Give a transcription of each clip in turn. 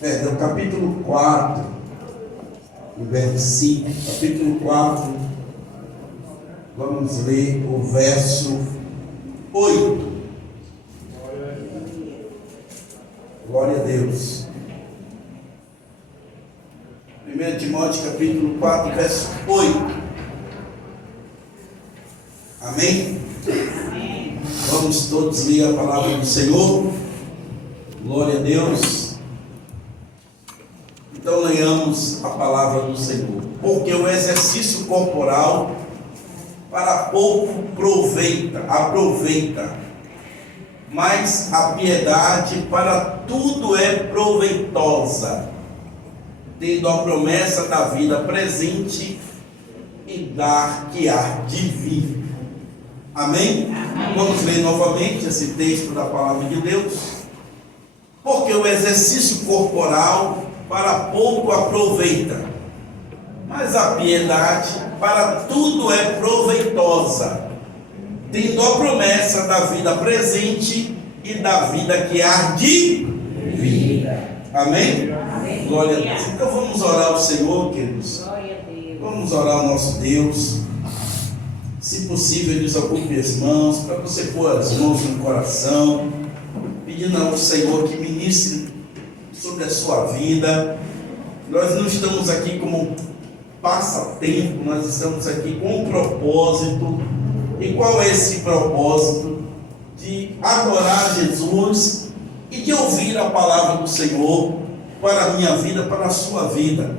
Perdão, capítulo 4, o verso 5. Capítulo 4, vamos ler o verso 8. Glória a Deus. 1 Timóteo capítulo 4, verso 8. Amém? Amém. Vamos todos ler a palavra do Senhor. Glória a Deus. Então leiamos a palavra do Senhor. Porque o exercício corporal para pouco aproveita, mas a piedade para tudo é proveitosa, tendo a promessa da vida presente e da que há de vir. Amém? Amém? Vamos ler novamente esse texto da palavra de Deus. Porque o exercício corporal para pouco aproveita, mas a piedade para tudo é proveitosa, tendo a promessa da vida presente e da vida que há de vir. Amém? Amém. Glória a Deus. Então vamos orar ao Senhor, queridos. Glória a Deus. Vamos orar ao nosso Deus. Se possível, desocupe as mãos, para você pôr as mãos no coração, pedindo ao Senhor que ministre sobre a sua vida. Nós não estamos aqui como passatempo, nós estamos aqui com um propósito. E qual é esse propósito? De adorar Jesus e de ouvir a palavra do Senhor para a minha vida, para a sua vida.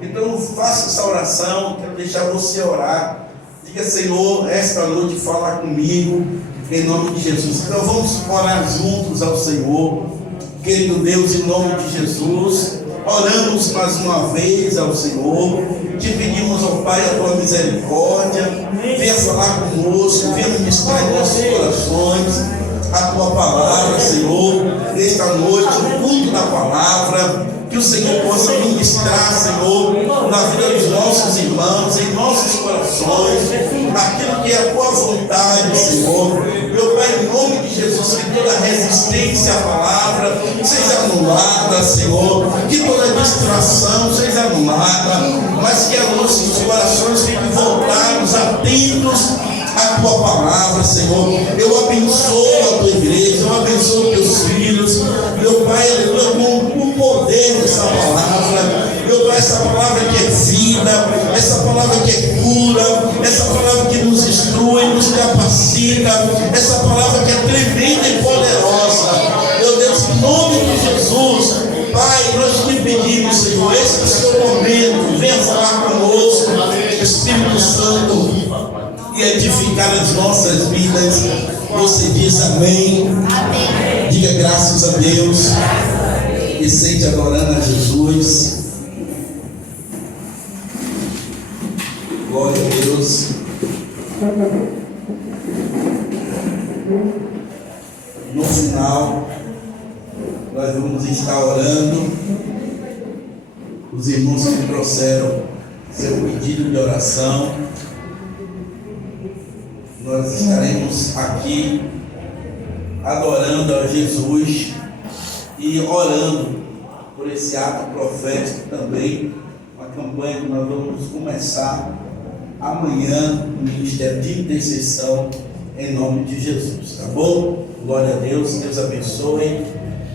Então faça essa oração, quero deixar você orar. Diga: Senhor, esta noite fala comigo, em nome de Jesus. Então vamos orar juntos ao Senhor. Querido Deus, em nome de Jesus, oramos mais uma vez ao Senhor, te pedimos, ó Pai, a tua misericórdia, venha falar conosco, venha ministrar em nossos corações a tua palavra, Senhor, nesta noite, o culto da palavra, que o Senhor possa ministrar, Senhor, na vida dos nossos irmãos, em nossos corações, aquilo que é a tua vontade, Senhor. Meu Pai, em nome de Jesus, que toda resistência à palavra seja anulada, Senhor, que toda distração seja anulada, mas que os nossos corações fiquem voltados, atentos à tua palavra, Senhor. Eu abençoo a tua igreja, eu abençoo teus filhos, meu Pai, com o poder dessa palavra. Meu Pai, essa palavra que é vida, essa palavra que é cura, essa palavra que nos instrui, nos capacita, essa palavra que é tremenda e poderosa. Meu Deus, em nome de Jesus, Pai, nós te pedimos, Senhor, esse é o seu momento, venha falar conosco, Espírito Santo, e edificar as nossas vidas. Você diz amém. Amém. Diga graças a Deus. E sente adorando a Jesus. Glória a Deus. No final, nós vamos estar orando. Os irmãos que trouxeram seu pedido de oração, nós estaremos aqui adorando a Jesus e orando por esse ato profético também, uma campanha que nós vamos começar amanhã no Ministério de Intercessão, em nome de Jesus, tá bom? Glória a Deus, Deus abençoe.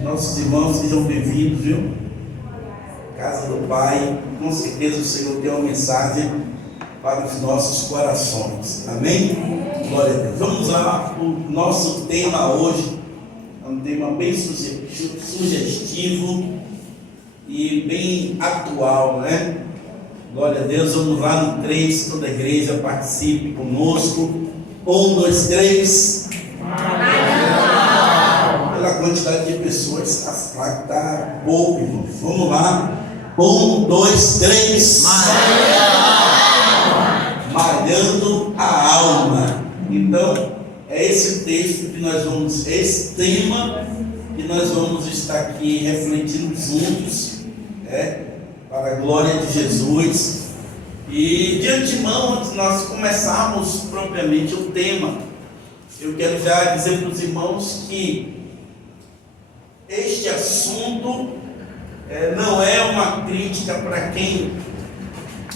Nossos irmãos sejam bem-vindos, viu? Casa do Pai, com certeza o Senhor tem uma mensagem para os nossos corações, amém? Glória a Deus. Vamos lá, o nosso tema hoje é um tema bem sugestivo e bem atual, né? Glória a Deus. Vamos lá no 3, toda a igreja participe conosco. 1, 2, 3. Pela quantidade de pessoas, está pouco, irmãos. Vamos lá. 1, 2, 3. Malhando a alma. Então, é esse texto que nós vamos, esse tema que nós vamos estar aqui refletindo juntos, para a glória de Jesus. E de antemão, antes de nós começarmos propriamente o tema, eu quero já dizer para os irmãos que este assunto não é uma crítica para quem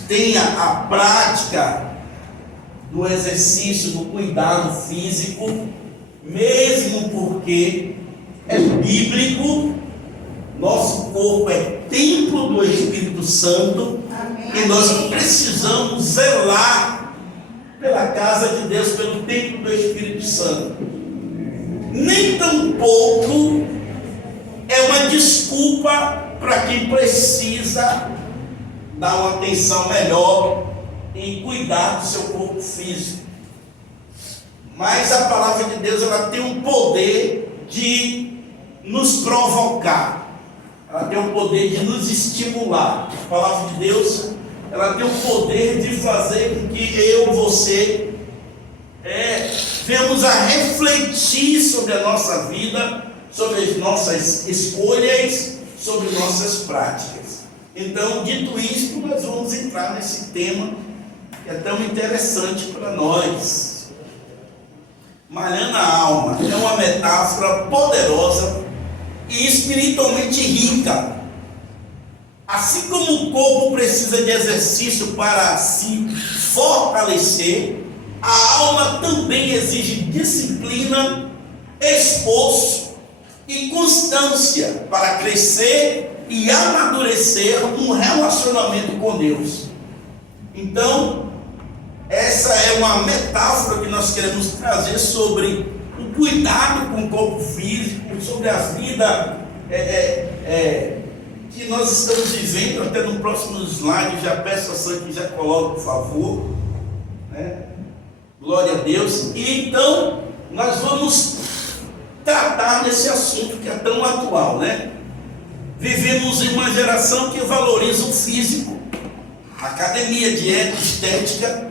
tenha a prática do exercício, do cuidado físico, mesmo porque é bíblico. Nosso corpo é templo do Espírito Santo. Amém. E nós precisamos zelar pela casa de Deus, pelo templo do Espírito Santo. Nem tampouco é uma desculpa para quem precisa dar uma atenção melhor e cuidar do seu corpo físico. Mas a palavra de Deus, ela tem um poder de nos provocar. Ela tem o poder de nos estimular. A palavra de Deus, ela tem o poder de fazer com que eu, você, venhamos a refletir sobre a nossa vida, sobre as nossas escolhas, sobre nossas práticas. Então, dito isto, nós vamos entrar nesse tema que é tão interessante para nós. Malhando a alma é uma metáfora poderosa e espiritualmente rica. Assim como o corpo precisa de exercício para se fortalecer, a alma também exige disciplina, esforço e constância para crescer e amadurecer um relacionamento com Deus. Então, essa é uma metáfora que nós queremos trazer sobre o cuidado com o corpo físico, sobre a vida que nós estamos vivendo. Até no próximo slide, já peço a Santa que já coloque, por favor, né? Glória a Deus. E então, nós vamos tratar desse assunto que é tão atual, né? Vivemos em uma geração que valoriza o físico, academia, dieta, estética,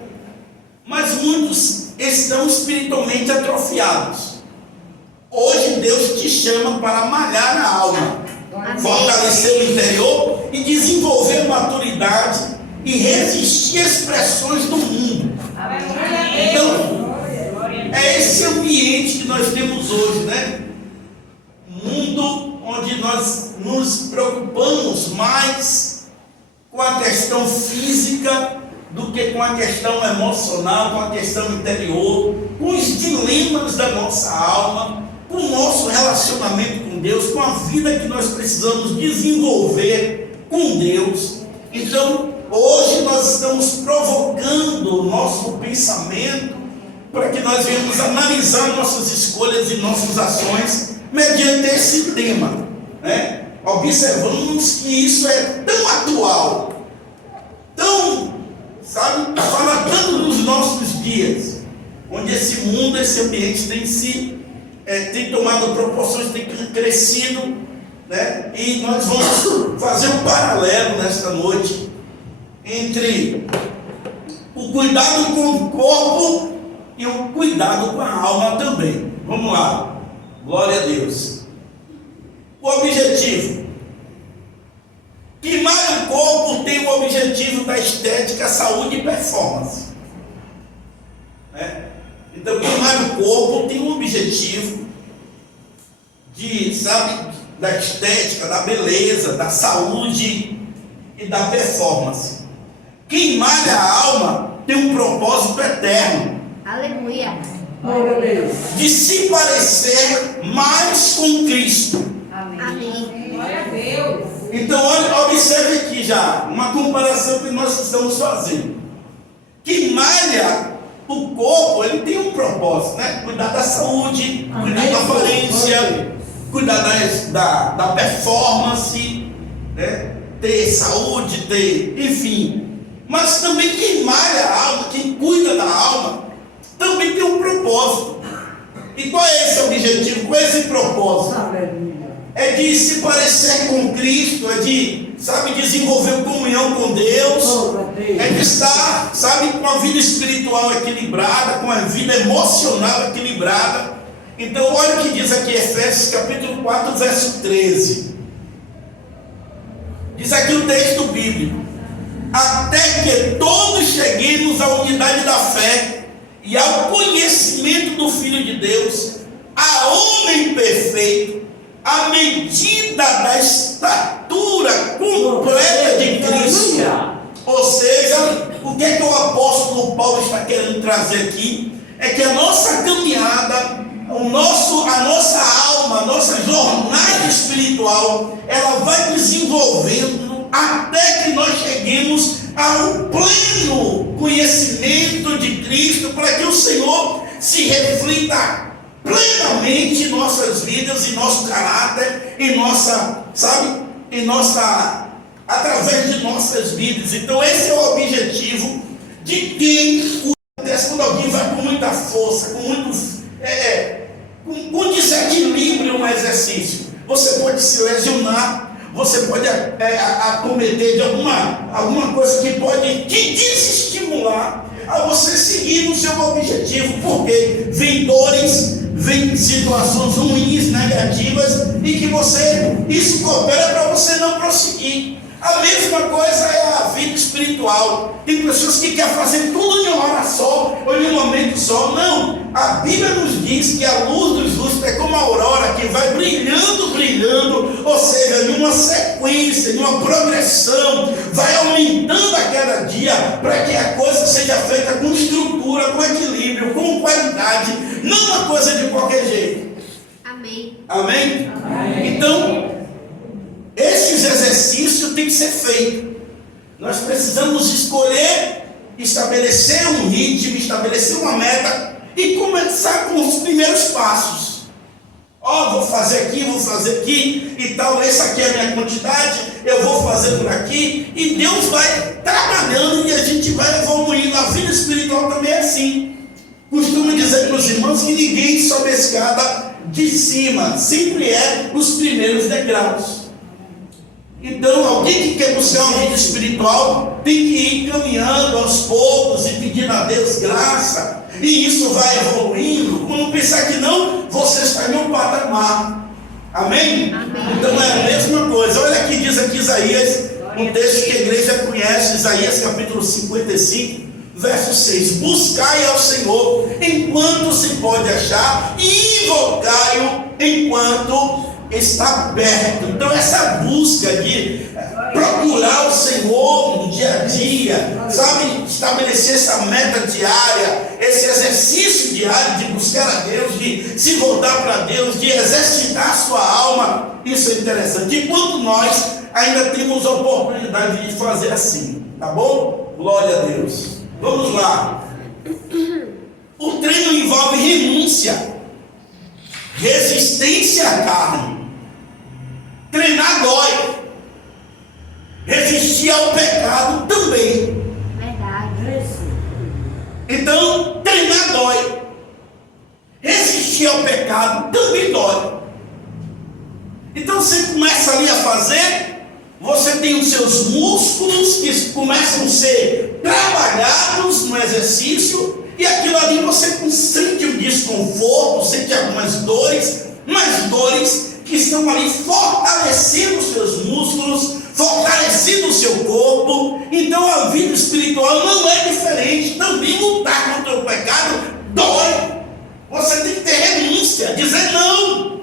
mas muitos estão espiritualmente atrofiados. Hoje Deus te chama para malhar a alma, fortalecer o interior e desenvolver maturidade e resistir às pressões do mundo. Então, é esse ambiente que nós temos hoje, né? Um mundo onde nós nos preocupamos mais com a questão física do que com a questão emocional, com a questão interior, com os dilemas da nossa alma, com o nosso relacionamento com Deus, com a vida que nós precisamos desenvolver com Deus. Então, hoje nós estamos provocando o nosso pensamento para que nós venhamos analisar nossas escolhas e nossas ações mediante esse tema, né? Observamos que isso é tão atual, tão, sabe, fala tanto nos nossos dias, onde esse mundo, esse ambiente tem tomado proporções, tem crescido, né? E nós vamos fazer um paralelo nesta noite entre o cuidado com o corpo e o cuidado com a alma também. Vamos lá, glória a Deus. O objetivo: queimar o corpo tem o objetivo da estética, saúde e performance, né? Então, queimar o corpo tem o objetivo de, sabe, da estética, da beleza, da saúde e da performance. Queimar a alma tem um propósito eterno. Aleluia. De se parecer mais com Cristo. Amém. Glória a Deus. Então, olha, observe aqui já uma comparação que nós estamos fazendo. Que malha o corpo, ele tem um propósito, né? Cuidar da saúde, cuidar da aparência, cuidar da performance, né? Ter saúde, enfim. Mas também quem malha a alma, quem cuida da alma, também tem um propósito. E qual é esse objetivo? Qual é esse propósito? É de se parecer com Cristo, é de, sabe, desenvolver comunhão com Deus, é de estar, sabe, com a vida espiritual equilibrada, com a vida emocional equilibrada. Então, olha o que diz aqui Efésios capítulo 4, verso 13. Diz aqui o texto bíblico: até que todos cheguemos à unidade da fé e ao conhecimento do Filho de Deus, a homem perfeito, à medida da estatura completa de Cristo. Ou seja, o que é que o apóstolo Paulo está querendo trazer aqui? É que a nossa caminhada, a nossa alma, a nossa jornada espiritual, ela vai desenvolvendo até que nós cheguemos ao pleno conhecimento de Cristo, para que o Senhor se reflita plenamente em nossas vidas, em nosso caráter, através de nossas vidas. Então esse é o objetivo de quem quando alguém vai com muita força, com desequilíbrio no exercício. Você pode se lesionar, você pode acometer de alguma coisa que pode te desestimular a você seguir no seu objetivo, porque vem dores, vem situações ruins, negativas, e que isso coopera para você não prosseguir. A mesma coisa é a vida espiritual. Tem pessoas que querem fazer tudo em uma hora só, ou em um momento só. Não, a Bíblia nos diz que a luz dos justos é como a aurora, que vai brilhando, brilhando, ou seja, em uma sequência, em uma progressão, vai aumentando a cada dia, para que a coisa seja feita com estrutura, com equilíbrio, com qualidade, não uma coisa de qualquer jeito. Amém. Amém? Então, esses exercícios têm que ser feitos. Nós precisamos escolher, estabelecer um ritmo, estabelecer uma meta e começar com os primeiros passos. Vou fazer aqui e tal, essa aqui é a minha quantidade, eu vou fazer por aqui, e Deus vai trabalhando e a gente vai evoluindo. A vida espiritual também é assim. Costumo dizer para os irmãos que ninguém sobe a escada de cima, sempre é os primeiros degraus. Então, alguém que quer buscar uma vida espiritual tem que ir caminhando aos poucos e pedindo a Deus graça, e isso vai evoluindo. Quando pensar que não, você está em um patamar. Amém? Amém. Então é a mesma coisa. Olha aqui, diz aqui Isaías, um texto que a igreja conhece, Isaías capítulo 55, verso 6: buscai ao Senhor enquanto se pode achar, e invocai-o enquanto está perto. Então essa busca de procurar o Senhor no dia a dia, estabelecer essa meta diária, esse exercício diário de buscar a Deus, de se voltar para Deus, de exercitar a sua alma, isso é interessante. Enquanto nós ainda temos a oportunidade de fazer assim, tá bom? Glória a Deus. Vamos lá. O treino envolve renúncia, resistência à carne. Treinar dói. Resistir ao pecado também. Verdade. Então, treinar dói. Resistir ao pecado também dói. Então você começa ali a fazer, você tem os seus músculos que começam a ser trabalhados no exercício, e aquilo ali você sente um desconforto, sente algumas dores, mas dores que estão ali fortalecendo os seus músculos, fortalecendo o seu corpo. Então a vida espiritual não é diferente. Também lutar contra o pecado dói. Você tem que ter renúncia, dizer não.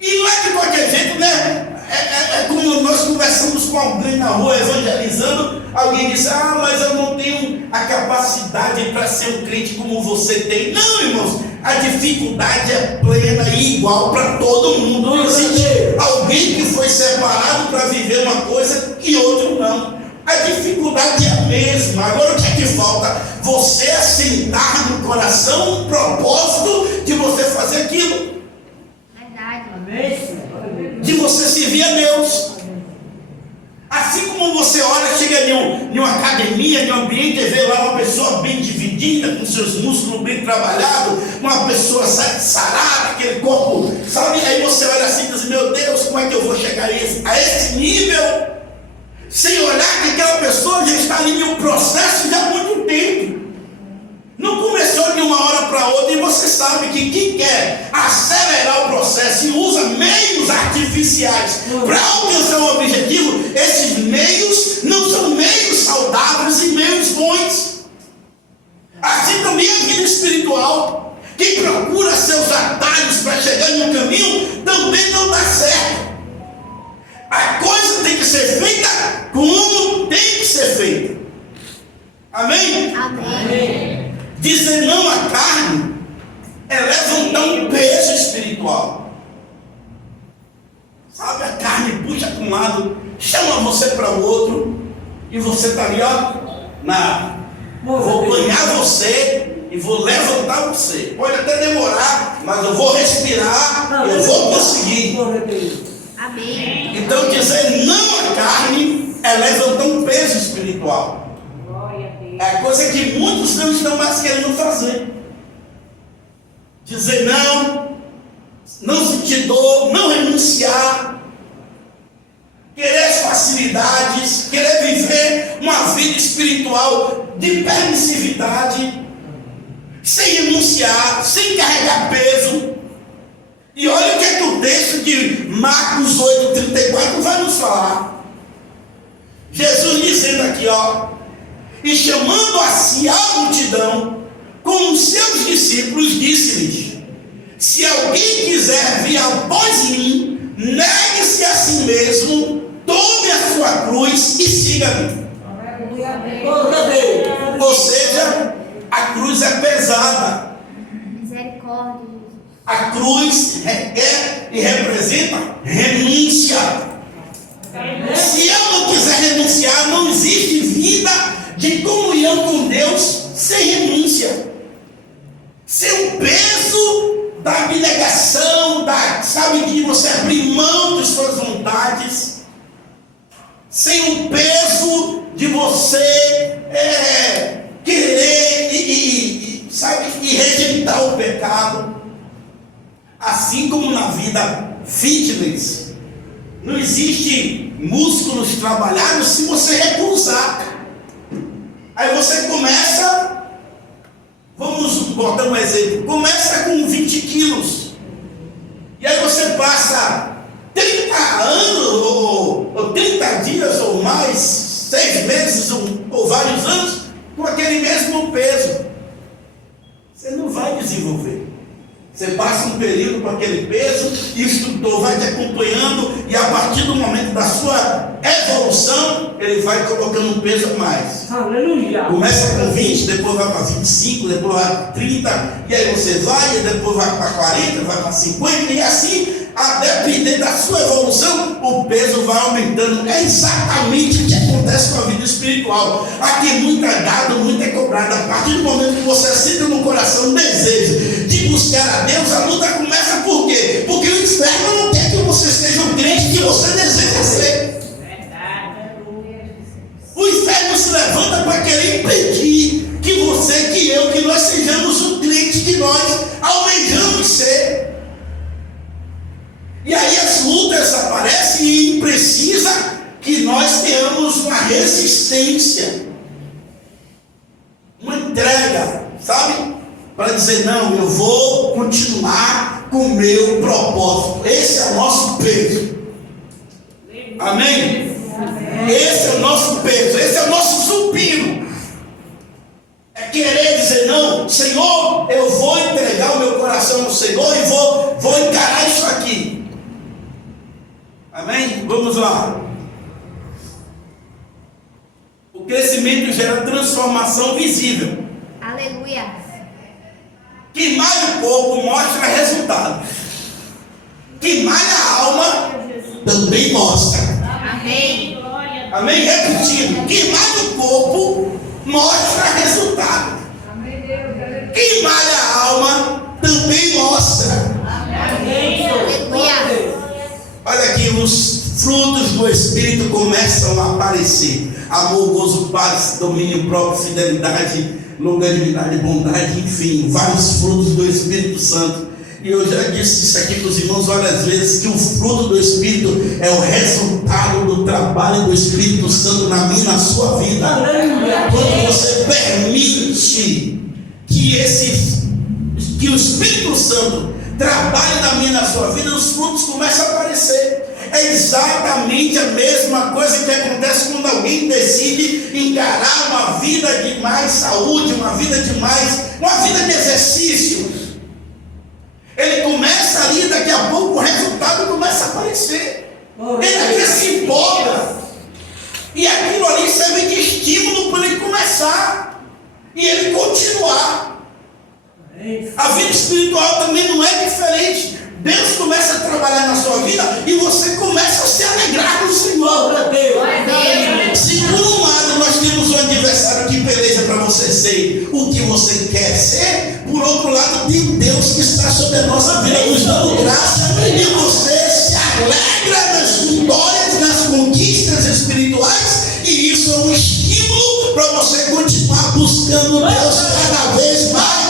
E não é de qualquer jeito, né? É como nós conversamos com alguém na rua evangelizando, alguém diz: mas eu não tenho a capacidade para ser um crente como você tem. Não, irmãos, a dificuldade é plena e igual para todo mundo. Não existe alguém que foi separado para viver uma coisa e outro não. A dificuldade é a mesma. Agora o que é que falta? Você assentar no coração um propósito de você fazer aquilo. Verdade. De você servir a Deus. Assim como você olha, chega em uma academia, em um ambiente, e vê lá uma pessoa bem dividida, com seus músculos bem trabalhados, uma pessoa sarada, aquele corpo, sabe? Aí você olha assim e diz: meu Deus, como é que eu vou chegar a esse nível? Sem olhar que aquela pessoa já está ali em um processo já há muito tempo. Não começou de uma hora para outra, e você sabe que quem quer acelerar o processo e usa meios artificiais para alcançar o objetivo, esses meios não são meios saudáveis e meios bons. Assim também a vida espiritual. Quem procura seus atalhos para chegar em um caminho, também para um lado, chama você para o outro, e você está ali, ó, vou banhar você e vou levantar você. Pode até demorar, mas eu vou respirar, eu vou conseguir. Amém. Então dizer não à carne é levantar um peso espiritual. É a coisa que muitos não estão mais querendo fazer. Dizer não sentir dor, não renunciar, querer as facilidades, querer viver uma vida espiritual de permissividade, sem renunciar, sem carregar peso. E olha o que é que o texto de Marcos 8:34 vai nos falar. Jesus dizendo aqui, ó, e chamando a si a multidão, com os seus discípulos, disse-lhes: se alguém quiser vir após mim, negue-se a si mesmo, tome a sua cruz e siga-me. Ou seja, a cruz é pesada. Misericórdia, Jesus. A cruz requer e representa renúncia. Se eu não quiser renunciar, não existe vida de comunhão com Deus sem renúncia, sem o peso da abnegação, sabe, de você abrir mão de suas vontades, sem o peso de você querer e rejeitar o pecado. Assim como na vida fitness, não existe músculos trabalhados se você recusar. Aí você começa, vamos botar um exemplo, começa com 20 quilos, e aí você passa 30 anos, ou 30 dias ou mais, 6 meses ou vários anos, com aquele mesmo peso. Você não vai desenvolver. Você passa um período com aquele peso, e o instrutor vai te acompanhando, e a partir do momento da sua evolução, ele vai colocando um peso a mais. Aleluia. Começa com 20, depois vai para 25, depois vai para 30, e aí você vai, e depois vai para 40, vai para 50, e assim, a depender da sua evolução, o peso vai aumentando. É exatamente o que acontece com a vida espiritual. Aqui muito é dado, muito é cobrado. A partir do momento que você sente no coração um desejo de buscar a Deus, a luta começa por quê? Porque o inferno não quer que você seja o crente que você deseja ser. O inferno se levanta para querer impedir que você, que eu, que nós sejamos o crente que nós almejamos ser. E aí as lutas aparecem e precisa que nós tenhamos uma resistência, uma entrega, sabe? Para dizer, não, eu vou continuar com o meu propósito. Esse é o nosso peso. Amém? Esse é o nosso peso, esse é o nosso supino. É querer dizer, não, Senhor, eu vou entregar o meu coração ao Senhor e vou encarar isso aqui. Amém? Vamos lá. O crescimento gera transformação visível. Aleluia. Queimar o corpo mostra resultado. Queimar a alma também mostra. Amém. Amém? Repetindo. Queimar o corpo mostra resultado. Queimar a alma também mostra. Aleluia. Olha aqui, os frutos do Espírito começam a aparecer: amor, gozo, paz, domínio próprio, fidelidade, longanimidade, bondade, enfim, vários frutos do Espírito Santo. E eu já disse isso aqui para os irmãos várias vezes, que o fruto do Espírito é o resultado do trabalho do Espírito Santo na minha e na sua vida. Quando você permite que o Espírito Santo trabalhe na minha e na sua vida, os frutos começam a aparecer. É exatamente a mesma coisa que acontece quando alguém decide encarar uma vida de mais saúde, uma vida de exercício. Ele começa ali, daqui a pouco o resultado começa a aparecer. Ele aqui se empolga, e aquilo ali serve de estímulo para ele começar e ele continuar. A vida espiritual também não é diferente. Deus começa a trabalhar na sua vida e você começa a se alegrar no quer ser, por outro lado tem um Deus que está sobre a nossa vida, nos dando graça, e você se alegra nas vitórias, nas conquistas espirituais, e isso é um estímulo para você continuar buscando Deus cada vez mais.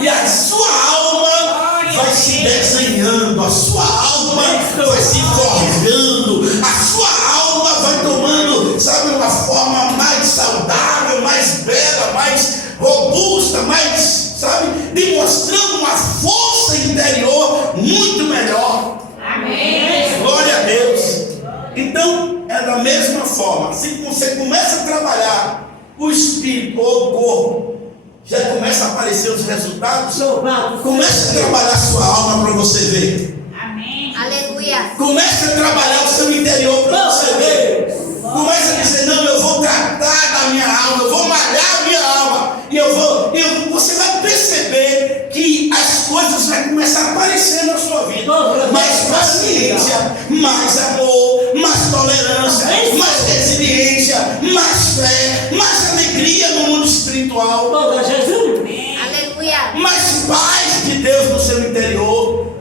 E a sua alma vai se desenhando, a sua alma vai se forjando, a sua alma vai tomando, sabe, uma forma mais saudável, mais bela, mais robusta, mais, sabe, demonstrando uma força interior muito melhor. Amém. Glória a Deus. Então, é da mesma forma, assim que você começa a trabalhar o espírito ou o corpo, já começa a aparecer os resultados. Comece a trabalhar a sua alma para você ver. Amém. Aleluia. Comece a trabalhar o seu interior para você ver. Comece a dizer, não, eu vou tratar da minha alma, eu vou malhar a minha alma. E você vai perceber que as coisas vão começar a aparecer na sua vida. Mais paciência, mais amor, mais tolerância, mais resiliência, mais fé, mais alegria no mundo espiritual. Aleluia. Mais paz de Deus no seu interior.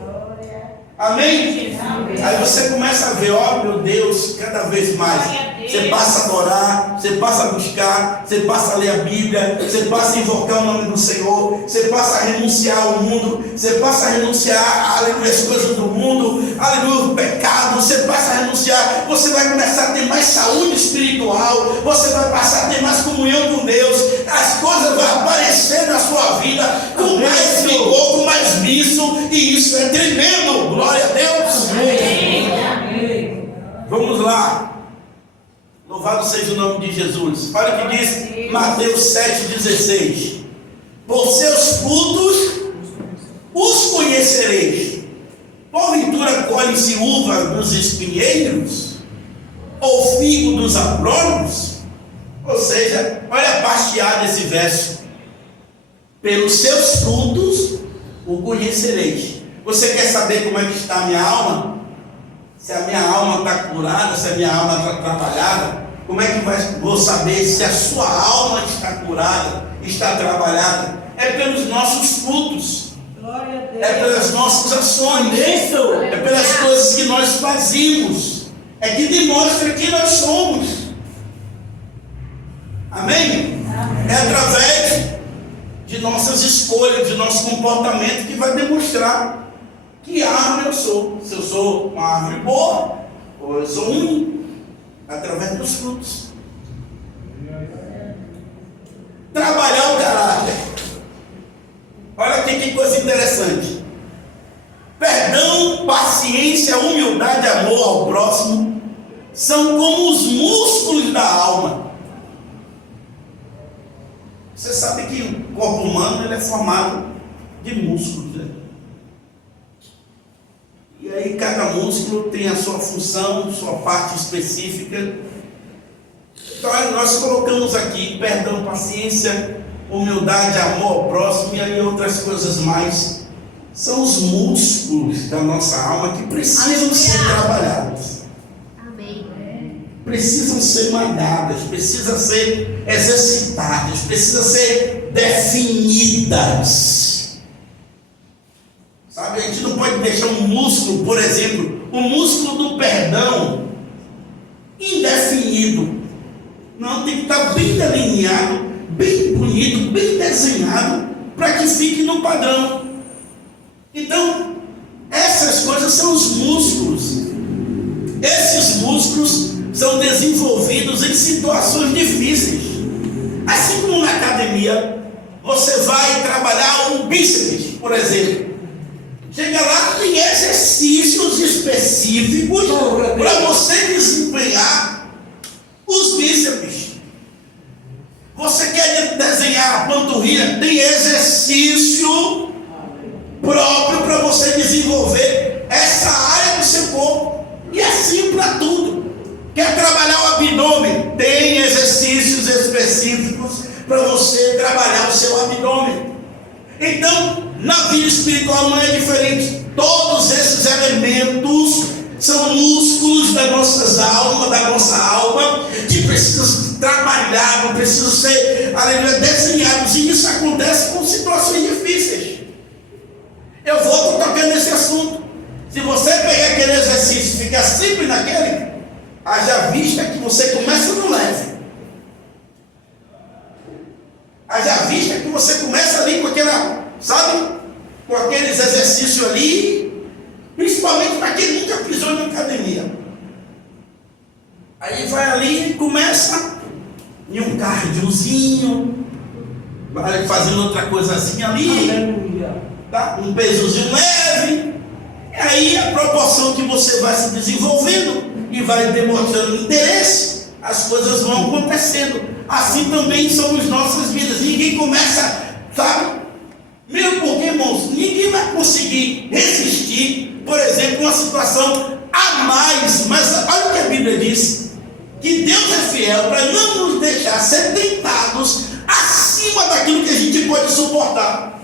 Amém? Aí você começa a ver, ó meu Deus, cada vez mais. Você passa a adorar, você passa a buscar, você passa a ler a Bíblia, você passa a invocar o nome do Senhor, você passa a renunciar ao mundo, você passa a renunciar, aleluia, as coisas do mundo, aleluia, o pecado, você passa a renunciar, você vai começar a ter mais saúde espiritual, você vai passar a ter mais comunhão com Deus, as coisas vão aparecer na sua vida com mais vigor, com mais vício, e isso é tremendo, glória a Deus. Amém. Vamos lá. Louvado seja o nome de Jesus. Olha o que diz Mateus 7,16. Por seus frutos os conhecereis. Porventura colhe-se uva dos espinheiros? Ou figo dos abrolhos? Ou seja, olha a parte A desse verso. Pelos seus frutos o conhecereis. Você quer saber como é que está a minha alma? Se a minha alma está curada, se a minha alma está trabalhada, como é que vou saber se a sua alma está curada, está trabalhada? É pelos nossos frutos, é pelas nossas ações, é pelas coisas que nós fazemos, é que demonstra quem nós somos. Amém? É através de nossas escolhas, de nosso comportamento que vai demonstrar que árvore eu sou. Se eu sou uma árvore boa, ou eu sou ruim, através dos frutos. Trabalhar o caráter. Olha aqui que coisa interessante. Perdão, paciência, humildade, amor ao próximo são como os músculos da alma. Você sabe que o corpo humano ele é formado de músculos, né? E aí cada músculo tem a sua função, sua parte específica. Então nós colocamos aqui perdão, paciência, humildade, amor ao próximo e aí outras coisas mais. São os músculos da nossa alma que precisam ser trabalhados. Amém. Precisam ser malhadas, precisam ser exercitadas, precisam ser definidas. Sabe, a gente não pode deixar um músculo, por exemplo, o músculo do perdão indefinido. Não, tem que estar bem delineado, bem bonito, bem desenhado, para que fique no padrão. Então, essas coisas são os músculos. Esses músculos são desenvolvidos em situações difíceis. Assim como na academia, você vai trabalhar um bíceps, por exemplo. Chega lá, tem exercícios específicos para você desempenhar os bíceps. Você quer desenhar a panturrilha, tem exercício próprio para você desenvolver essa área do seu corpo. E assim para tudo. Quer trabalhar o abdômen, tem exercícios específicos para você trabalhar o seu abdômen. Então, na vida espiritual não é diferente. Todos esses elementos são músculos da nossa alma, que precisam ser trabalhados, precisam ser ser, aleluia, desenhados. E isso acontece com situações difíceis. Eu volto tocando nesse assunto. Se você pegar aquele exercício e ficar sempre naquele, haja vista que você começa no leve. Haja vista que você começa ali com aquela, sabe? Com aqueles exercícios ali, principalmente para quem nunca pisou na academia. Aí vai ali e começa em um cardiozinho, vai fazendo outra coisazinha ali, tá? Um pesozinho leve. E aí a proporção que você vai se desenvolvendo e vai demonstrando interesse, as coisas vão acontecendo. Assim também são as nossas vidas. Ninguém começa, sabe? Mesmo porque, irmãos, ninguém vai conseguir resistir, por exemplo, uma situação a mais. Mas olha o que a Bíblia diz: que Deus é fiel para não nos deixar ser tentados acima daquilo que a gente pode suportar.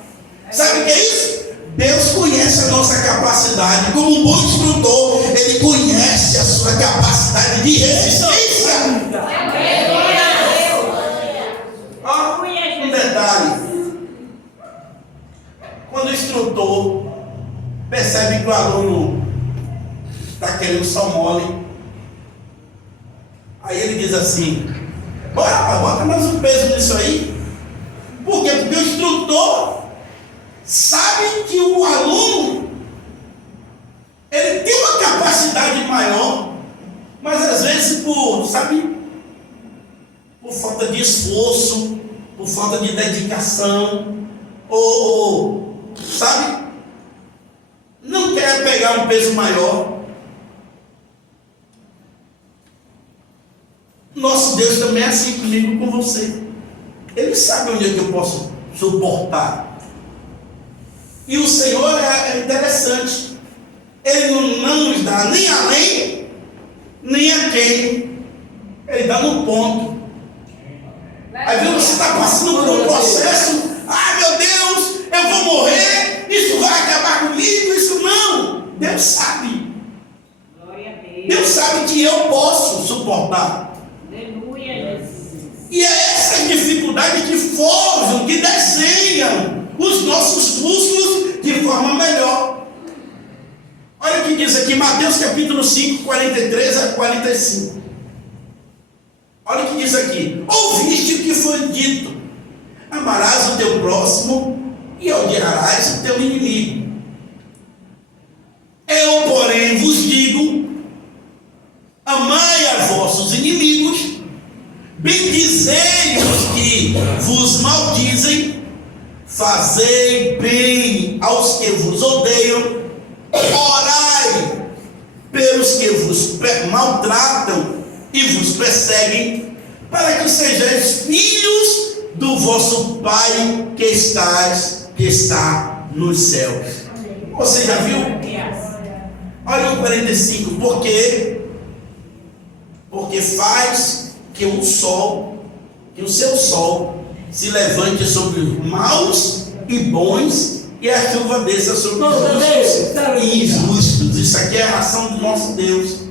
Sabe o que é isso? Deus conhece a nossa capacidade. Como um bom instrutor, Ele conhece a sua capacidade de resistência. Ó, um detalhe: quando o instrutor percebe que o aluno está querendo só mole, aí ele diz assim: bora, bota mais um peso nisso aí. Por quê? Porque o instrutor sabe que o aluno, ele tem uma capacidade maior, mas às vezes por falta de esforço, por falta de dedicação, ou não quer pegar um peso maior. Nosso Deus também é assim comigo, com você. Ele sabe onde é que eu posso suportar. E o Senhor é interessante. Ele não nos dá nem além, nem a quem. Ele dá no ponto. Aí viu, você está passando por um processo. Ai meu Deus, eu vou morrer. Isso vai acabar comigo. Isso não. Deus sabe. Deus sabe que eu posso suportar. E é essa dificuldade que forjam, que desenham os nossos músculos de forma melhor. Olha o que diz aqui, Mateus capítulo 5, 43 a 45. Olha o que diz aqui: ouviste o que foi dito: amarás o teu próximo e odiarás o teu inimigo. Eu, porém, vos digo: amai a vossos inimigos, bendizei os que vos maldizem, fazei bem aos que vos odeiam, orai pelos que vos maltratam e vos perseguem, para que sejais filhos do vosso Pai que está nos céus. Você já viu? Olha o 45. Porque faz que o seu sol se levante sobre os maus e bons, e a chuva desça sobre os justos e injustos. Isso aqui é a ação do nosso Deus.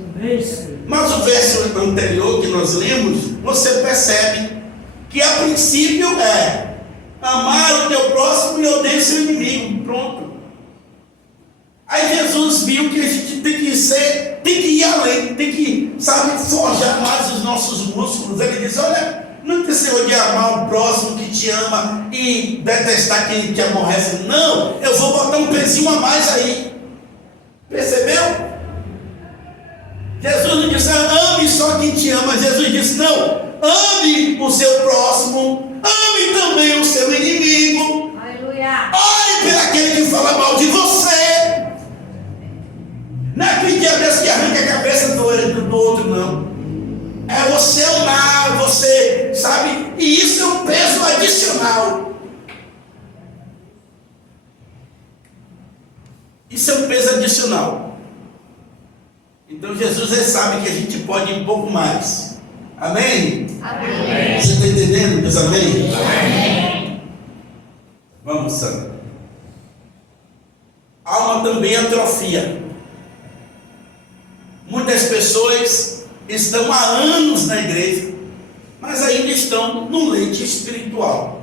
Mas o verso anterior que nós lemos, você percebe que a princípio é amar o teu próximo e odiar o seu inimigo. Pronto. Aí Jesus viu que a gente tem que ir além, tem que, forjar mais os nossos músculos. Ele diz: olha, não tem que ser odiar mal o próximo que te ama e detestar quem te aborrece. Não, eu vou botar um pezinho a mais aí. Percebeu? Jesus não disse: ame só quem te ama. Jesus disse: não, ame o seu próximo, ame também o seu inimigo. Aleluia. Ore por aquele que fala mal de você. Não é aquele dia desse que arranca a cabeça do outro, não. É você amar, você, e isso é um peso adicional. Isso é um peso adicional. Então Jesus sabe que a gente pode ir um pouco mais. Amém? Amém. Você está entendendo, meus amém? Amém. Vamos, Sandra. Há uma também atrofia. Muitas pessoas estão há anos na igreja, mas ainda estão no leite espiritual.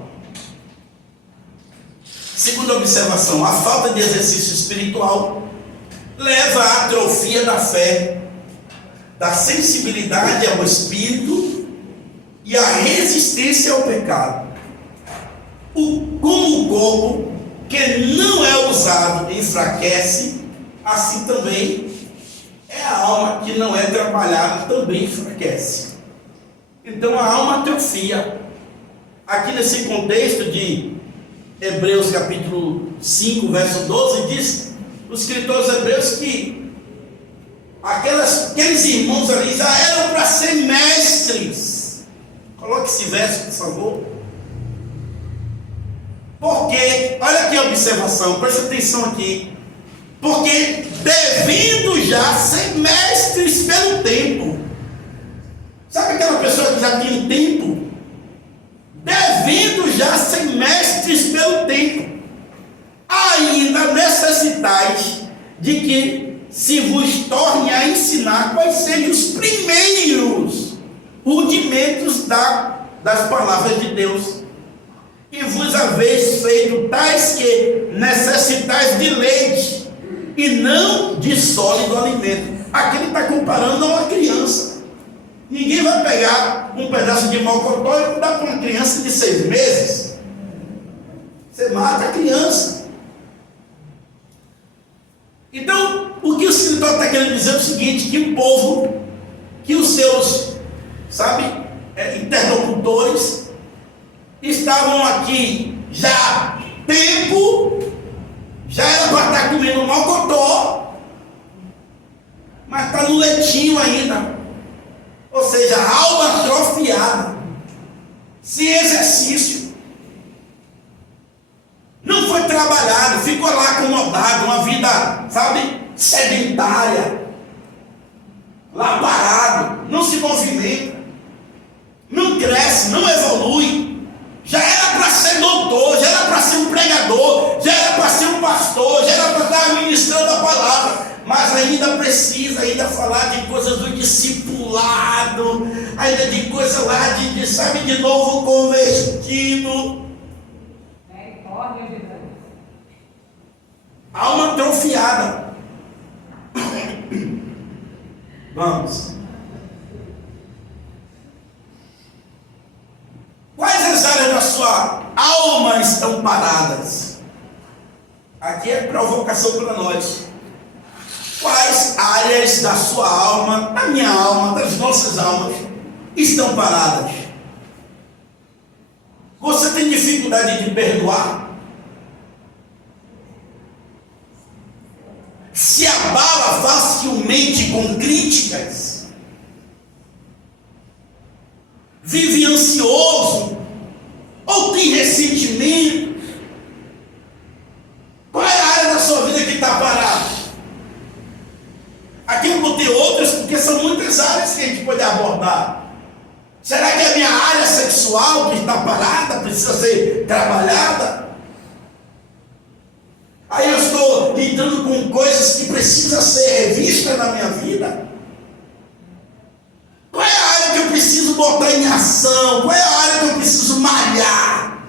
Segunda observação, a falta de exercício espiritual leva à atrofia da fé, da sensibilidade ao espírito e à resistência ao pecado. Como o corpo que não é usado enfraquece, assim também é a alma que não é trabalhada também enfraquece. Então a alma atrofia. Aqui nesse contexto de Hebreus capítulo 5, verso 12, diz o escritor aos Hebreus que aqueles irmãos ali já eram para ser mestres. Coloque esse verso, por favor. Porque, olha aqui a observação, presta atenção aqui. Porque devendo já ser mestres pelo tempo. Sabe aquela pessoa que já tem tempo? Devendo já ser mestres pelo tempo, ainda necessitais de que se vos torne a ensinar quais sejam os primeiros rudimentos das palavras de Deus. E vos haveis feito tais que necessitais de leite, e não de sólido alimento. Aqui ele está comparando a uma criança. Ninguém vai pegar um pedaço de mocotó e dar para uma criança de 6 meses. Você mata a criança. Então, o que o escritor está querendo dizer é o seguinte: que o povo, que os seus, interlocutores, estavam aqui já há tempo, já era para estar comendo mocotó, mas está no leitinho ainda. Ou seja, alma atrofiada, sem exercício. Não foi trabalhado, ficou lá acomodado, uma vida, sedentária, lá parado, não se movimenta, não cresce, não evolui. Já era para ser doutor, já era para ser um pregador, já era para ser um pastor, já era para estar ministrando a palavra, mas ainda precisa falar de coisas do discipulado, ainda de coisa lá de novo convertido. Alma atrofiada. Vamos. Quais as áreas da sua alma estão paradas? Aqui é provocação para nós. Quais áreas da sua alma, da minha alma, das nossas almas, estão paradas? Você tem dificuldade de perdoar? Se abala facilmente com críticas? Vive ansioso? Ou tem ressentimento? Qual é a área da sua vida que está parada? Aqui eu botei outras porque são muitas áreas que a gente pode abordar. Será que é a minha área sexual que está parada, precisa ser trabalhada? Aí eu estou lidando com coisas que precisam ser revistas na minha vida? Qual é a área que eu preciso botar em ação? Qual é a área que eu preciso malhar?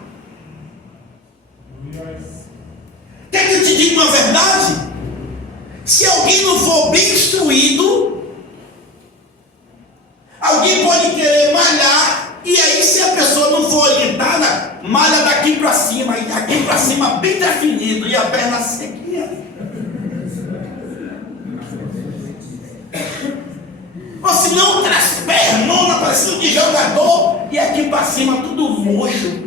Quer que eu te diga uma verdade? Se alguém não for bem instruído, alguém pode querer malhar, e aí se a pessoa não for orientada, malha daqui para cima, e aqui para cima bem definido, e a perna sequinha. Ou se não, aquelas pernonas parecendo de jogador, e aqui para cima tudo murcho.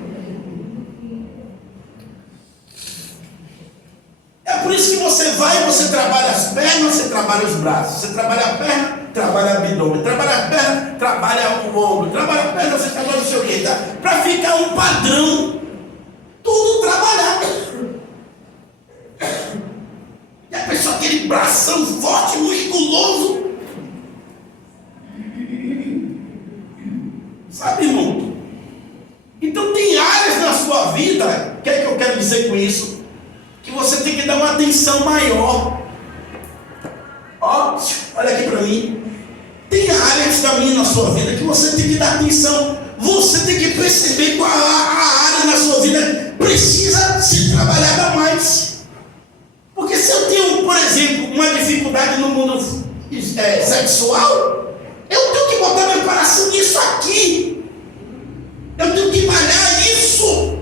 É por isso que você trabalha as pernas, você trabalha os braços. Você trabalha a perna, trabalha o abdômen. Trabalha a perna, trabalha o ombro. Trabalha a perna, você trabalha o seu quê? Tá? Para ficar um padrão. Tudo trabalhado. E a pessoa, aquele bração forte, musculoso. Sabe, irmão? Então tem áreas na sua vida, o que é que eu quero dizer com isso? Que você tem que dar uma atenção maior. Olha aqui para mim. Tem áreas também na sua vida que você tem que dar atenção você tem que perceber qual a área na sua vida precisa ser trabalhada mais. Porque se eu tenho, por exemplo, uma dificuldade no mundo sexual, eu tenho que botar meu coração nisso aqui. Eu tenho que malhar isso.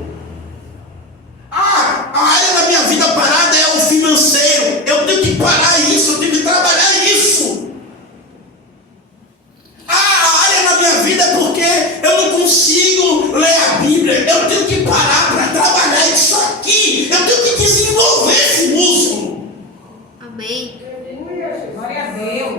A área da minha vida parada é o financeiro. Eu tenho que parar isso, eu tenho que trabalhar isso. A área da minha vida é porque eu não consigo ler a Bíblia. Eu tenho que parar para trabalhar isso aqui. Eu tenho que desenvolver esse músculo. Amém. Glória a Deus.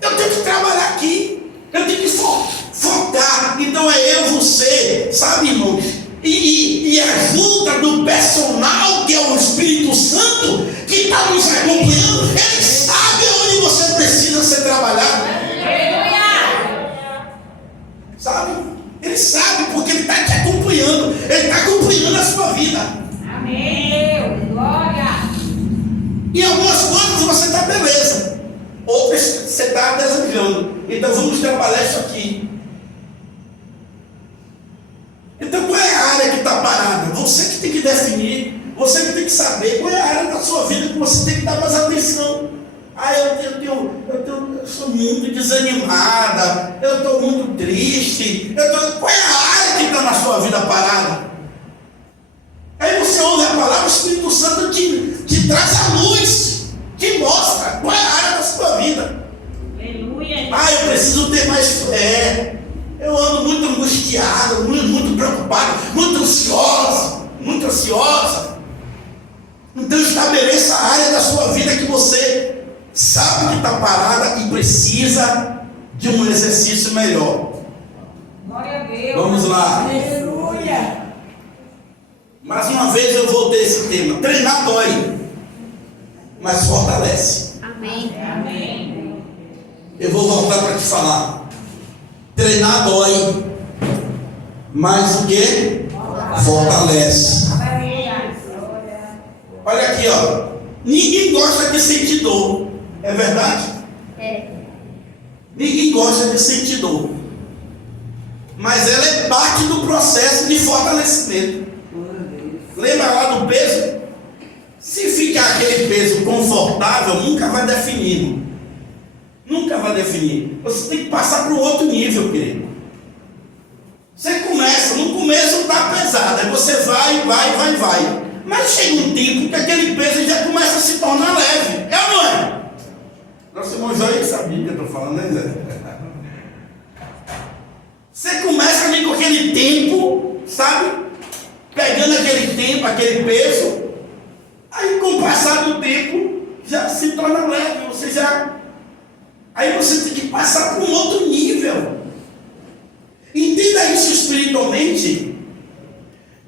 Eu tenho que trabalhar aqui. Eu tenho que focar. Então é eu, você, sabe, irmãos? E ajuda do personal, que é o Espírito Santo, que está nos acompanhando. Ele sabe onde você precisa ser trabalhado. Sabe? Ele sabe, porque ele está te acompanhando. Ele está acompanhando a sua vida. Amém. Glória. E algumas coisas você está beleza, outras você está desejando. Então vamos trabalhar isso aqui. Então qual é a área que está parada? Você que tem que definir, você que tem que saber qual é a área da sua vida que você tem que dar mais atenção. Eu sou muito desanimada, eu estou muito triste. Qual é a área que está na sua vida parada? Aí você ouve a palavra, o Espírito Santo te traz a luz, te mostra qual é a área da sua vida. Aleluia. Eu preciso ter mais fé. Eu ando muito angustiado, muito preocupado, muito ansiosa. Então estabeleça a área da sua vida que você sabe que está parada e precisa de um exercício melhor. Glória a Deus. Vamos lá. Aleluia. Mais uma vez eu vou ter esse tema. Treinar dói, mas fortalece. Amém. Amém. Eu vou voltar para te falar. Treinar dói, mas o que? Fortalece. Olha aqui, ó. Ninguém gosta de sentir dor. É verdade? É. Ninguém gosta de sentir dor. Mas ela é parte do processo de fortalecimento. Lembra lá do peso? Se ficar aquele peso confortável, nunca vai definir. Nunca vai definir. Você tem que passar para o outro nível, querido. Você começa, no começo está pesado, aí você vai. Mas chega um tempo que aquele peso já começa a se tornar leve. É ou não é? Nosso irmão João sabia que eu estou falando, né, Zé? Você começa ali com aquele tempo, sabe? Pegando aquele tempo, aquele peso. Aí com o passar do tempo, já se torna leve. Aí você tem que passar para um outro nível. Entenda isso espiritualmente.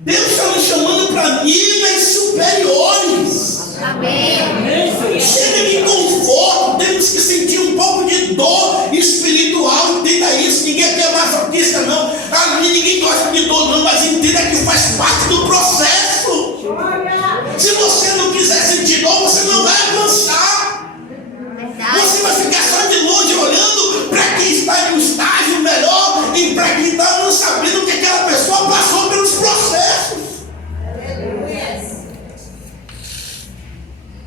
Deus está nos chamando para níveis superiores. Amém. Chega de conforto, temos que sentir um pouco de dor espiritual. Entenda isso. Ninguém é masoquista, não. Ninguém gosta de dor, não. Mas entenda que faz parte do processo. Se você não quiser sentir dor, você não vai avançar. Você vai ficar só de longe olhando para quem está em um estágio melhor e para quem está não sabendo que aquela pessoa passou pelos processos.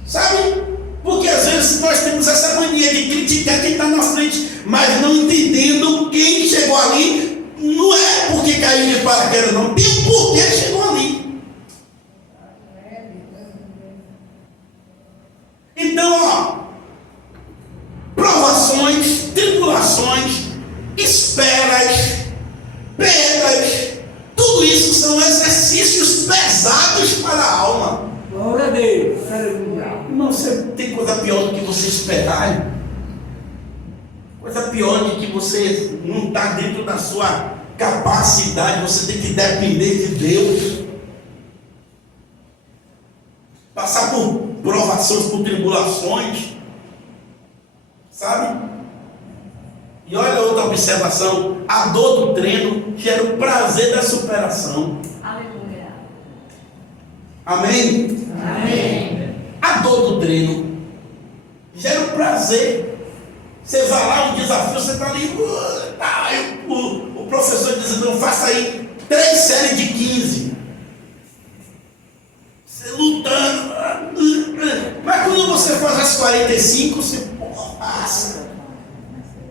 Sabe? Porque às vezes nós temos essa mania de criticar quem está na frente, mas não entendendo quem chegou ali. Não é porque caiu de paraquedas, não. Tem um porquê chegou ali. Então, provações, tribulações, esperas, perdas, tudo isso são exercícios pesados para a alma. Glória a Deus. Não, você tem coisa pior do que você esperar. Coisa pior de que você não está dentro da sua capacidade, você tem que depender de Deus. Passar por provações, por tribulações, sabe? E olha outra observação: a dor do treino gera o prazer da superação. Aleluia. Amém? Amém. A dor do treino gera o prazer. Você vai lá, um desafio, você está ali, o professor diz, não, faça aí 3 séries de 15. Você lutando. Mas quando você faz as 45, você, porra, passa.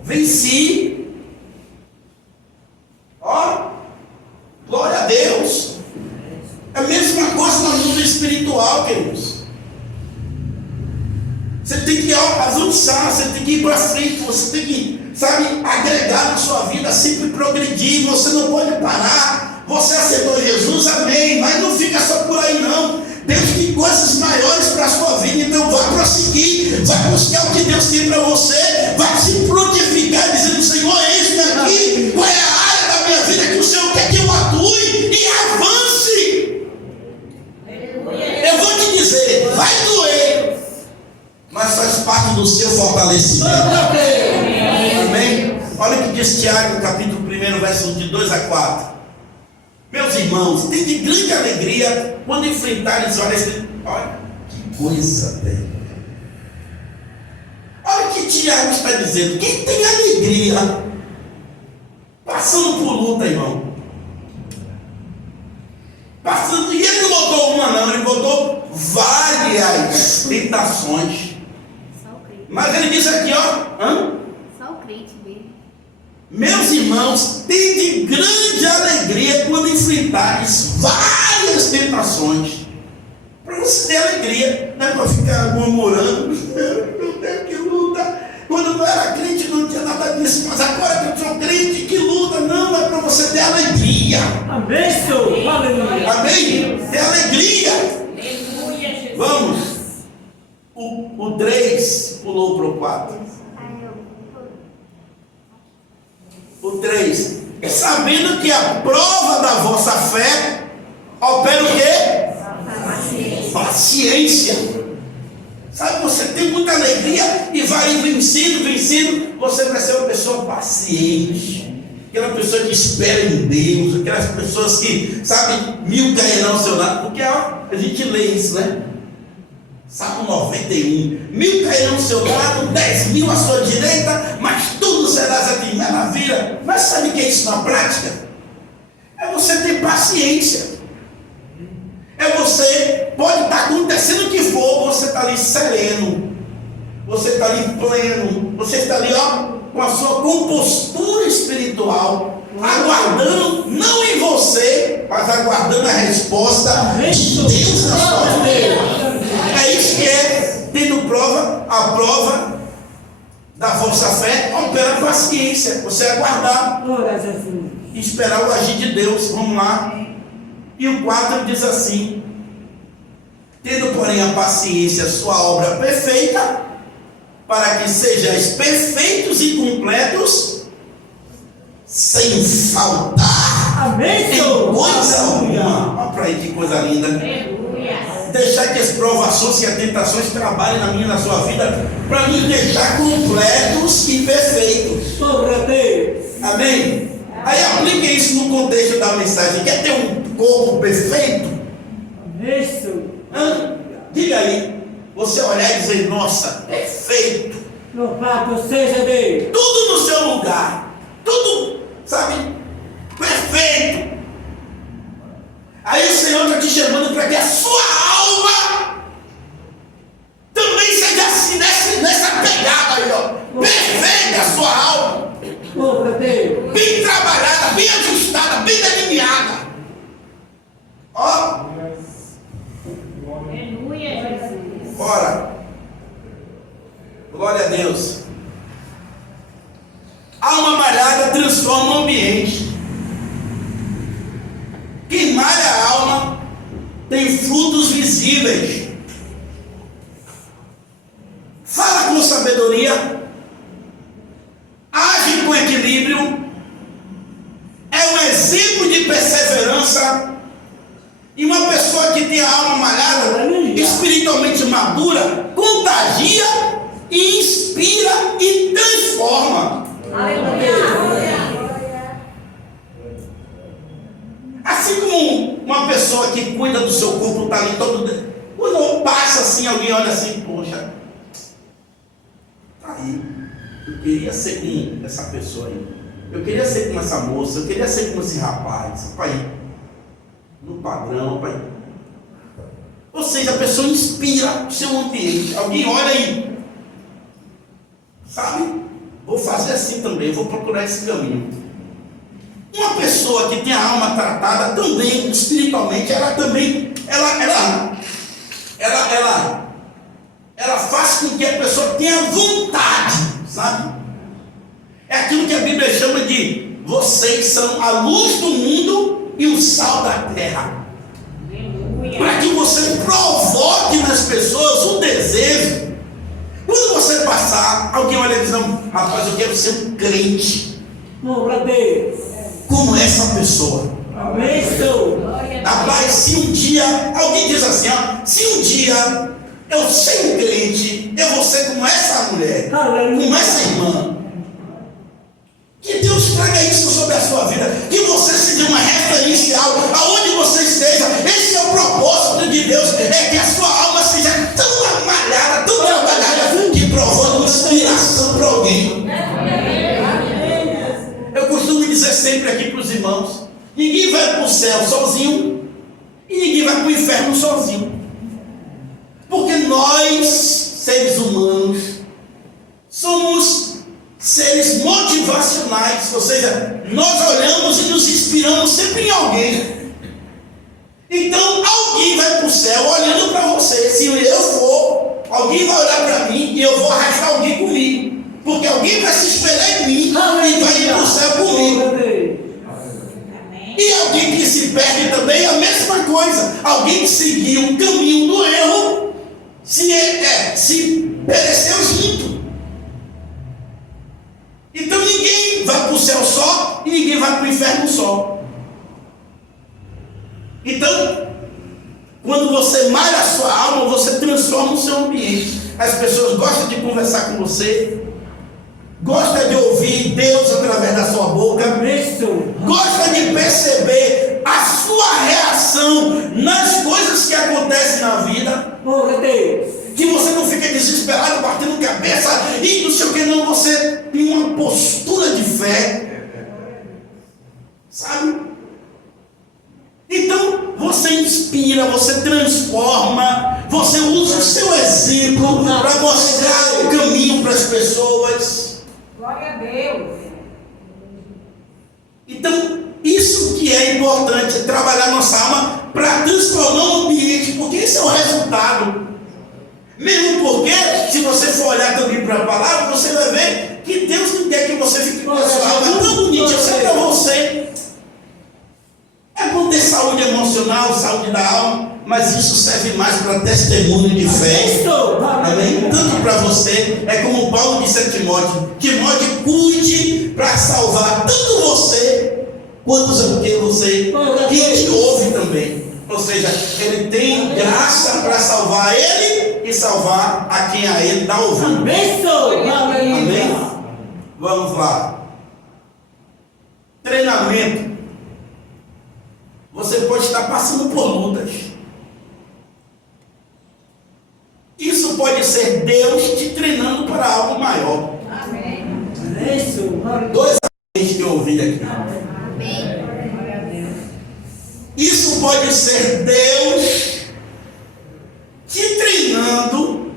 Venci. Ó, glória a Deus. É a mesma coisa no mundo espiritual, queridos. Você tem que avançar, você tem que ir para frente, você tem que, sabe, agregar na sua vida, sempre progredir, você não pode parar. Você aceitou Jesus, amém, mas não fica só por aí não. Deus tem coisas maiores para a sua vida, então vai prosseguir, vai buscar o que Deus tem para você, vai se frutificar, dizendo, Senhor, eis-me aqui, qual é a área da minha vida que o Senhor quer que eu atue e avance. Eu vou te dizer, vai doer, mas faz parte do seu fortalecimento. Amém? Olha o que diz Tiago, capítulo 1, verso de 2 a 4. Meus irmãos, tem de grande alegria quando enfrentarem olha que coisa, velho. Olha o que Tiago está dizendo. Quem tem alegria passando por luta, irmão? Passando, e ele não botou uma não, ele botou várias tentações. Só o crente. Mas ele diz aqui, ó, Só o crente mesmo. meus irmãos, tem de grande alegria quando enfrentares várias tentações. Para você ter alegria, não é para ficar murmurando, meu Deus, que luta. Quando eu não era crente, não tinha nada disso, mas agora que eu sou crente, que luta, não, é para você ter alegria. Amém, Senhor. Aleluia. Amém? Ter alegria. Aleluia, Jesus. Vamos. O 3 pulou para o 4. Aí eu. O 3. Sabendo que a prova da vossa fé opera o quê? Paciência. Sabe, você tem muita alegria e vai vencendo, você vai ser uma pessoa paciente. Aquela pessoa que espera em Deus, aquelas pessoas que, sabe, 1000 cairão ao seu lado, porque ó, a gente lê isso, né? Salmo 91, 1000 cairão ao seu lado, 10.000 à sua direita, mas tudo será de maravilha. Mas sabe o que é isso na prática? É você ter paciência. É você, pode estar acontecendo o que for, você está ali sereno, você está ali pleno, você está ali, ó, com a sua compostura espiritual, aguardando, não em você, mas aguardando a resposta de Deus na sua vida. É isso que é, tendo prova, a prova da vossa fé, opera a paciência, você aguardar e esperar o agir de Deus. Vamos lá. E o 4 diz assim: tendo porém a paciência sua obra perfeita, para que sejais perfeitos e completos, sem faltar Amém, em Senhor. coisa alguma. Olha para aí que coisa linda. Aleluia. Deixar que as provações e as tentações trabalhem na minha e na sua vida, para nos deixar completos e perfeitos. Amém? Aí aplique isso no contexto da mensagem. Quer ter um corpo perfeito? Amém, Senhor. Diga aí. Você olhar e dizer, nossa, perfeito. Louvado seja Deus. Tudo no seu lugar. Tudo, sabe? Perfeito. Aí o Senhor está te chamando para que a sua alma também seja assim, nessa pegada aí, ó. Perfeita a sua alma. Bem trabalhada, bem ajustada, bem delineada. Ó. Aleluia, Jesus. Ora, glória a Deus. Alma malhada transforma o ambiente. Quem malha a alma tem frutos visíveis. Fala com sabedoria, age com equilíbrio, é um exemplo de perseverança. E uma pessoa que tem a alma malhada, espiritualmente madura, contagia e inspira e transforma. Aleluia. Assim como uma pessoa que cuida do seu corpo está ali todo. Quando passa assim, alguém olha assim, poxa, tá aí, eu queria ser essa pessoa aí. Eu queria ser como essa moça, eu queria ser como esse rapaz. Pai, no padrão, pai. Ou seja, a pessoa inspira o seu ambiente. Alguém olha aí, sabe? Vou fazer assim também, vou procurar esse caminho. Uma pessoa que tem a alma tratada também, espiritualmente, ela também, ela faz com que a pessoa tenha vontade, sabe? É aquilo que a Bíblia chama de: vocês são a luz do mundo e o sal da terra. Para que você provoque nas pessoas o desejo. Quando você passar, alguém olha e diz: não, rapaz, eu quero ser um crente Glória a Deus. como essa pessoa. Amém, Senhor. Rapaz, se um dia, alguém diz assim, ó, se um dia eu ser um crente, eu vou ser como essa mulher, como essa irmã. Que Deus traga isso sobre a sua vida, que você seja uma referencial aonde você esteja. Esse é o propósito de Deus, é que a sua alma seja tão amalhada, tão trabalhada, que provoque inspiração para alguém. Eu costumo dizer sempre aqui para os irmãos: ninguém vai para o céu sozinho e ninguém vai para o inferno sozinho, porque nós, seres humanos, somos seres motivacionais, ou seja, nós olhamos e nos inspiramos sempre em alguém. Então alguém vai para o céu olhando para você. Se eu for, alguém vai olhar para mim e eu vou arrastar alguém comigo, porque alguém vai se espelhar em mim e vai ir para o céu comigo. E alguém que se perde também é a mesma coisa. Alguém que seguiu o caminho do erro se pereceu junto. Então ninguém vai para o céu só e ninguém vai para o inferno só. Então, quando você malha a sua alma, você transforma o seu ambiente. As pessoas gostam de conversar com você, gostam de ouvir Deus através da sua boca, gosta de perceber a sua reação nas coisas que acontecem na vida. Glória a Deus. Que você não fica desesperado, batendo cabeça e não sei o que, não. Você tem uma postura de fé, sabe? Então você inspira, você transforma, você usa o seu exemplo para mostrar o caminho para as pessoas. Glória a Deus. Então isso que é importante, é trabalhar nossa alma para transformar o ambiente, porque esse é o resultado. Mesmo porque, se você for olhar também para a palavra, você vai ver que Deus não quer que você fique com a sua alma tão bonitinha, só para você. É bom ter saúde emocional, saúde da alma, mas isso serve mais para testemunho de fé. Amém? Tanto para você, é como Paulo disse a Timóteo: Timóteo, cuide para salvar tanto você quanto você que te ouve também. Ou seja, ele tem graça para salvar ele e salvar a quem a ele dá ouvido. Amém? Vamos lá. Treinamento. Você pode estar passando por lutas. Isso pode ser Deus te treinando para algo maior. Amém. Dois amém que eu ouvi aqui. Amém. Isso pode ser Deus te treinando,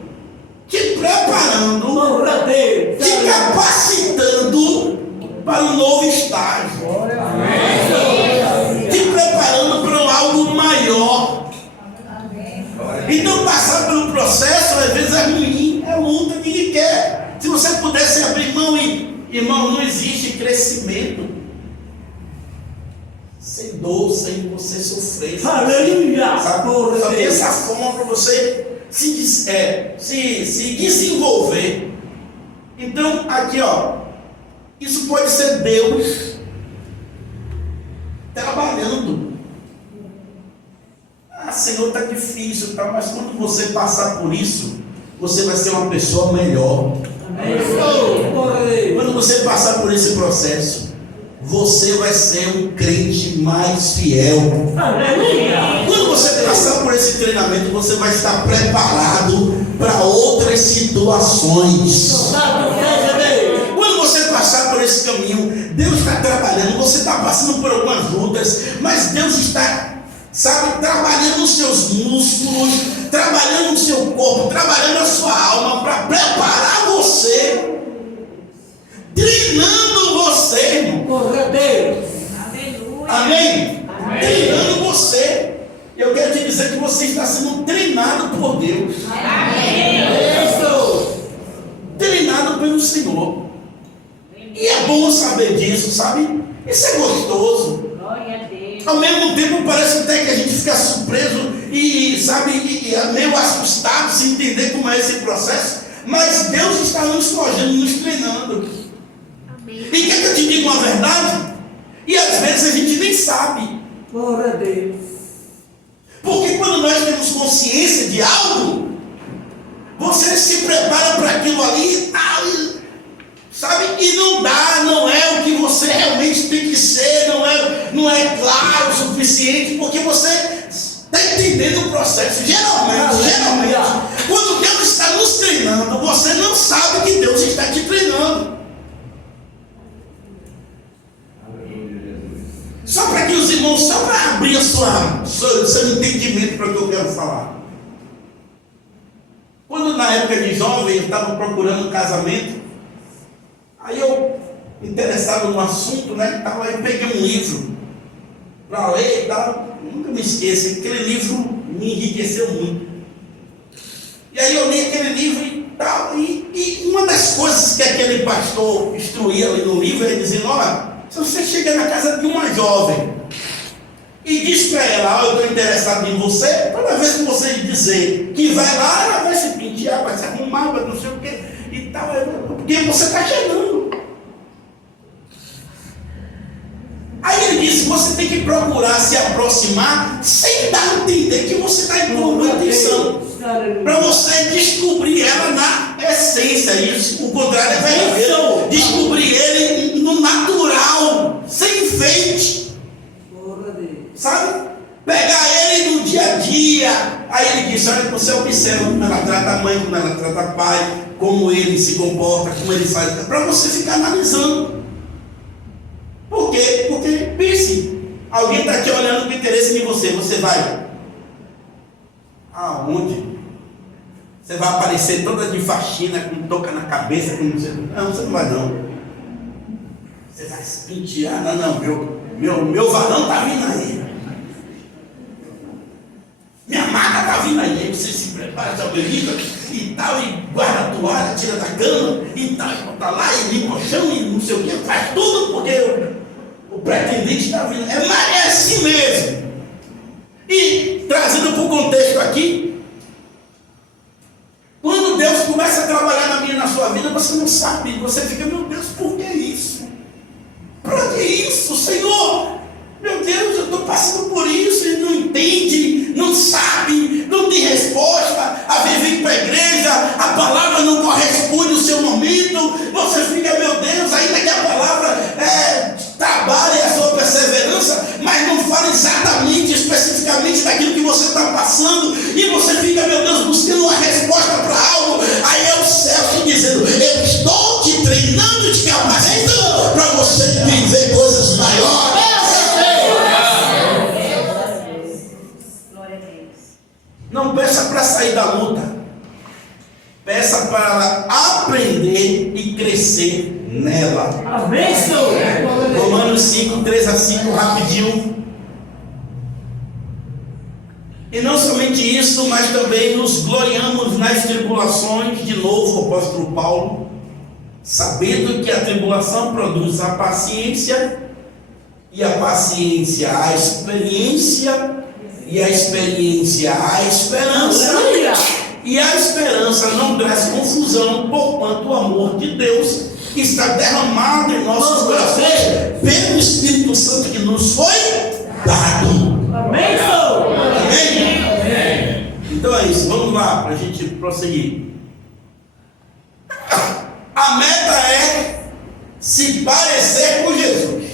te preparando, te capacitando para um novo estágio, te preparando para algo maior. Então passar pelo processo às vezes é ruim, é luta, ninguém quer. Se você pudesse abrir mão, irmão, não existe crescimento sem dor, sem você sofrer. Aleluia! Só tem essa forma para você se desenvolver. Então, aqui ó, isso pode ser Deus trabalhando. Ah, Senhor, está difícil, tá? Mas quando você passar por isso, você vai ser uma pessoa melhor. Quando você passar por esse processo, você vai ser um crente mais fiel. Quando você passar por esse treinamento, você vai estar preparado para outras situações. Quando você passar por esse caminho, Deus está trabalhando, você está passando por algumas lutas, mas Deus está, sabe, trabalhando os seus músculos, trabalhando o seu corpo, trabalhando a sua alma para preparar você, treinando você, irmão. Glória a Deus. Aleluia. Amém? Treinando você. Eu quero te dizer que você está sendo treinado por Deus, Isso. treinado pelo Senhor. E é bom saber disso, sabe? Isso é gostoso. Glória a Deus. Ao mesmo tempo parece até que a gente fica surpreso e sabe, e é meio assustado sem entender como é esse processo. Mas Deus está nos forjando, nos treinando. Amém. E quer que eu te diga uma verdade? E às vezes a gente nem sabe. Glória a Deus. Porque quando nós temos consciência de algo, você se prepara para aquilo ali e tal, sabe? E não dá, não é o que você realmente tem que ser, não é claro o suficiente, porque você está entendendo o processo. Geralmente, quando Deus está nos treinando, você não sabe que Deus está te treinando. Só para que os irmãos, só para abrir seu entendimento para o que eu quero falar. Quando na época de jovem eu estava procurando um casamento, aí eu, interessado no assunto, né, aí peguei um livro para ler e tal, nunca me esqueço, aquele livro me enriqueceu muito. E aí eu li aquele livro e tal, e uma das coisas que aquele pastor instruía ali no livro é dizendo: olha, se você chegar na casa de uma jovem e diz para ela: eu estou interessado em você, toda vez que você dizer que vai lá, ela vai se pentear, vai se arrumar, vai não sei o que e tal, porque você está chegando. Aí ele disse: você tem que procurar se aproximar sem dar a entender que você está em boa intenção, para você descobrir ela na essência. Isso, o contrário é verdadeiro. Descobrir ele no natural, sem enfeite. Sabe? Pegar ele no dia a dia. Aí ele disse: olha, você observa como ela trata a mãe, como ela trata o pai, como ele se comporta, como ele faz, para você ficar analisando. Por quê? Porque, pense, alguém está te olhando com interesse em você, você vai aonde? Você vai aparecer toda de faxina, com touca na cabeça, com não sei. Não, você não vai não. Você vai se pentear, não, meu varão está vindo aí. Minha maca está vindo aí. Você se prepara, se organiza e tal, e guarda a toalha, tira da cama e tal, e bota lá, e limpa o chão, e não sei o que, faz tudo, porque o pretendente está vindo. É assim mesmo. E trazendo para o contexto aqui, quando Deus começa a trabalhar na minha e na sua vida, você não sabe, você fica: meu Deus, por que isso? Para que isso, Senhor? Meu Deus, eu estou passando por isso e não entende, não sabe, não tem resposta. A vir para a igreja, a palavra não corresponde ao seu momento. Você fica: meu Deus, ainda que a palavra trabalhe a sua perseverança, mas não fala exatamente, especificamente daquilo que você está passando, e você fica: meu Deus, buscando uma resposta para algo. Aí é o céu te dizendo: eu estou te treinando, te capacitando para você viver coisas maiores. Glória a Deus. Não peça para sair da luta, peça para aprender e crescer nela. Amém, Senhor. Romanos 5, 3-5, rapidinho. E não somente isso, mas também nos gloriamos nas tribulações, de novo o apóstolo Paulo, sabendo que a tribulação produz a paciência, e a paciência a experiência, e a experiência a esperança, e a esperança não traz confusão, porquanto o amor de Deus está derramado em nossos corações pelo Espírito Santo que nos foi dado. Amém, Senhor. Amém? Então é isso, vamos lá para a gente prosseguir. A meta é se parecer com Jesus.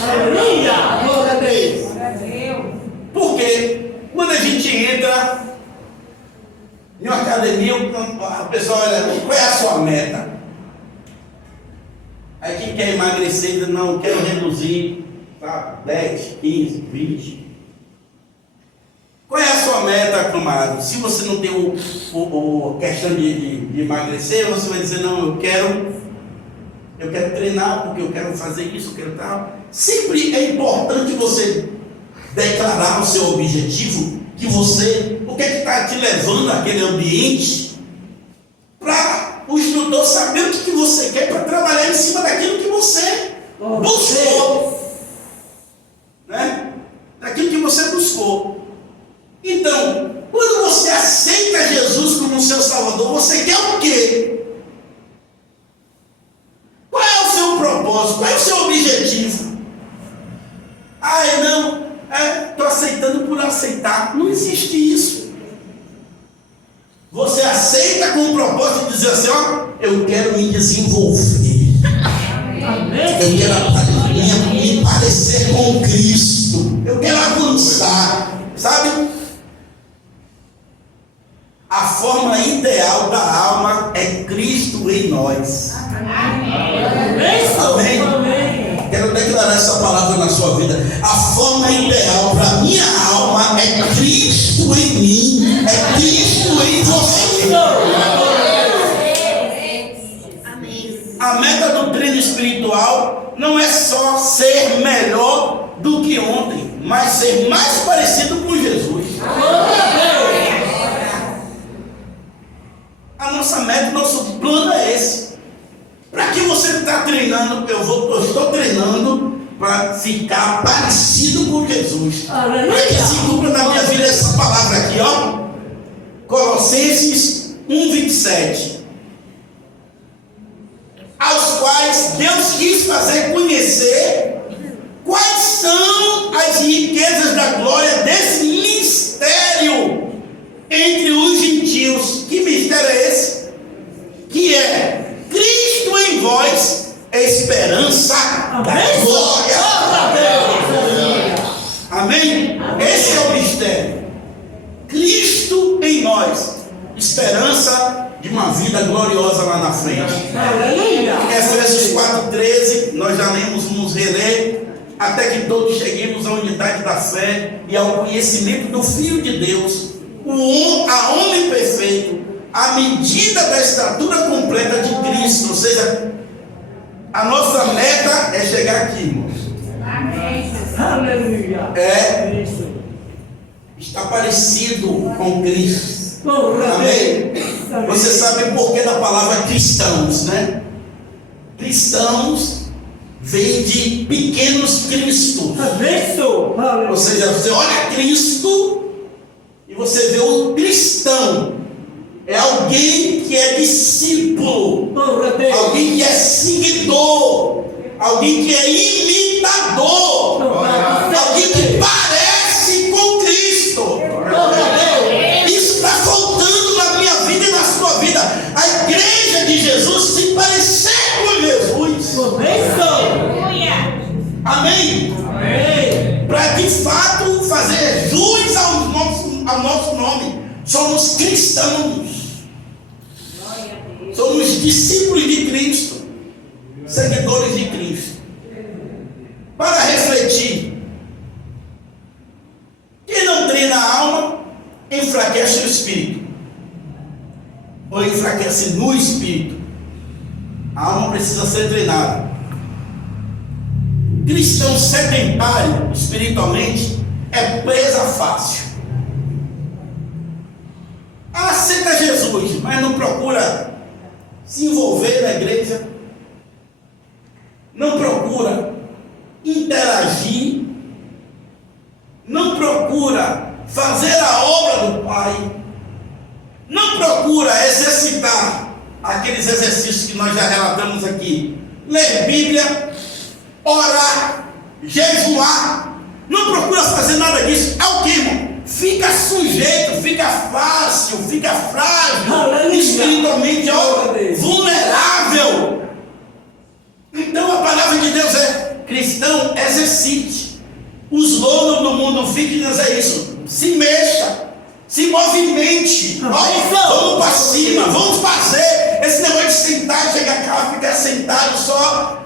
Aleluia. Glória a Deus. Glória a Deus. Porque quando a gente entra em uma academia, a pessoa olha: qual é a sua meta? Aí quem quer emagrecer, diz, não, quero reduzir, tá? 10, 15, 20. Qual é a sua meta, camarada? Se você não tem a questão de emagrecer, você vai dizer, não, eu quero treinar, porque eu quero fazer isso, eu quero tal. Sempre é importante você declarar o seu objetivo, o que é que está te levando àquele ambiente, para o instrutor saber o que você quer, para trabalhar em cima daquilo que você buscou, né? Daquilo que você buscou. Então, quando você aceita Jesus como seu Salvador, você quer o quê? Qual é o seu propósito? Qual é o seu objetivo? Estou aceitando por aceitar. Não existe isso. Você aceita com o propósito de dizer assim, eu quero me desenvolver. Eu quero me parecer com Cristo. Eu quero avançar. Sabe? A forma ideal da alma é Cristo em nós. Amém? Quero declarar essa palavra na sua vida. A forma ideal para minha alma é Cristo em mim, é Cristo em você. Amém. A meta do treino espiritual não é só ser melhor do que ontem, mas ser mais parecido com Jesus. A nossa meta, nosso plano é esse. Para que você está treinando? Eu estou treinando para ficar parecido com Jesus. Para que se cumpra na minha vida essa palavra aqui, Colossenses 1:27. Aos quais Deus quis fazer conhecer quais são as riquezas da glória desse mistério entre os gentios. Que mistério é esse? Que é Cristo em vós, esperança da glória. Amém? Esse é o mistério. Cristo em nós, esperança de uma vida gloriosa lá na frente. Efésios 4:13, nós já lemos, vamos reler. Até que todos cheguemos à unidade da fé e ao conhecimento do Filho de Deus, a homem perfeito, à medida da estatura completa de Cristo. Ou seja, a nossa meta é chegar aqui, irmãos. Aleluia. Está parecido com Cristo. Amém? Você sabe o porquê da palavra cristãos, né? Cristãos vem de pequenos cristos. Ou seja, você olha Cristo e você vê o cristão. É alguém que é discípulo, alguém que é seguidor, alguém que é imitador, alguém que parece com Cristo. Isso está faltando na minha vida e na sua vida. A igreja de Jesus se parecer com Jesus. Amém? Para de fato fazer jus ao nosso nome. Somos cristãos. Somos discípulos de Cristo, seguidores de Cristo. Para refletir, quem não treina a alma, enfraquece o espírito, ou enfraquece no espírito. A alma precisa ser treinada. Cristão sedentário espiritualmente é presa fácil. Aceita Jesus, mas não procura se envolver na igreja, não procura interagir, não procura fazer a obra do Pai, não procura exercitar aqueles exercícios que nós já relatamos aqui, ler Bíblia, orar, jejuar, não procura fazer nada disso. É o que, irmão? Fica sujeito, fica fácil, fica frágil, espiritualmente vulnerável. Então a palavra de Deus é: cristão, exercite. O slogan do mundo fitness é isso: se mexa, se movimente. Vamos para cima, vamos fazer. Esse negócio de sentar, chegar cá, ficar sentado só.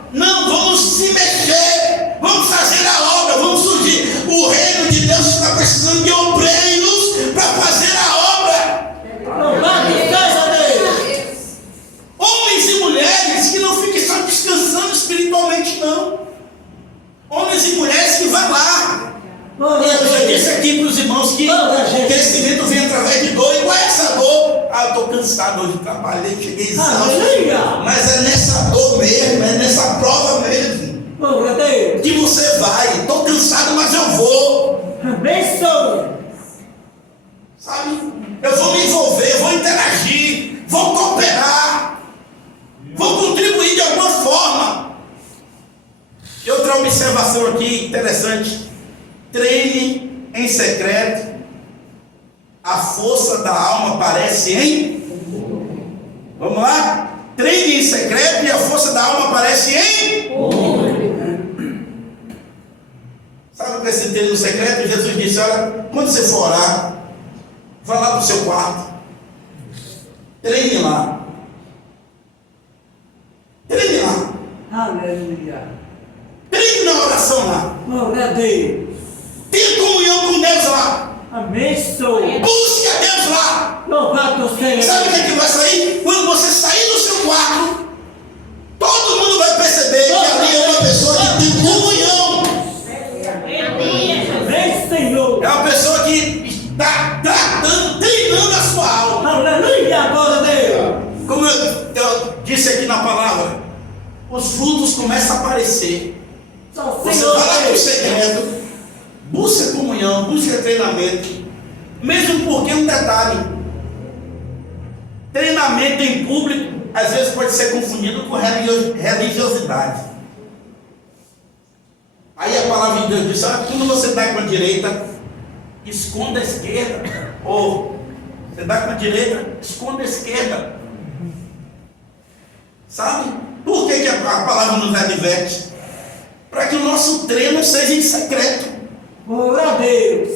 descansando espiritualmente, não. Homens e mulheres que vão lá. Eu já disse aqui para os irmãos que crescimento vem através de dor. E qual é essa dor? Ah, eu estou cansado hoje, trabalhei, cheguei exausto. Mas é nessa dor mesmo, é nessa prova mesmo que você vai. Estou cansado, mas eu vou. Sabe? Eu vou me envolver, vou interagir, vou cooperar, vou contribuir de alguma forma. E outra observação aqui interessante: treine em secreto, a força da alma aparece em. Vamos lá? Treine em secreto e a força da alma aparece em. Sabe o que é esse treino secreto? Jesus disse: olha, quando você for orar, vá lá para o seu quarto, treine lá. Treine lá. Aleluia. Treine na oração lá. Glória a Deus. Tenha comunhão com Deus lá. Amém, Senhor. Busque a Deus lá. Louvado seja. Sabe o que é que vai sair? Quando você sair do seu quarto, todo mundo vai perceber que ali é uma pessoa que tem comunhão. Amém, Senhor. É uma pessoa que está tratando, treinando a sua alma. Aleluia, glória a Deus. Como eu disse aqui na palavra, os frutos começam a aparecer. Só Você Senhor vai lá para o Deus. secreto, busca comunhão, busca treinamento. Mesmo porque um detalhe: treinamento em público às vezes pode ser confundido com religiosidade. Aí a palavra de Deus diz: olha, quando você dá com a direita, esconda a esquerda. Ou você dá com a direita, esconda a esquerda. Sabe? Por que a palavra nos adverte? Para que o nosso treino seja em secreto. Glória a Deus.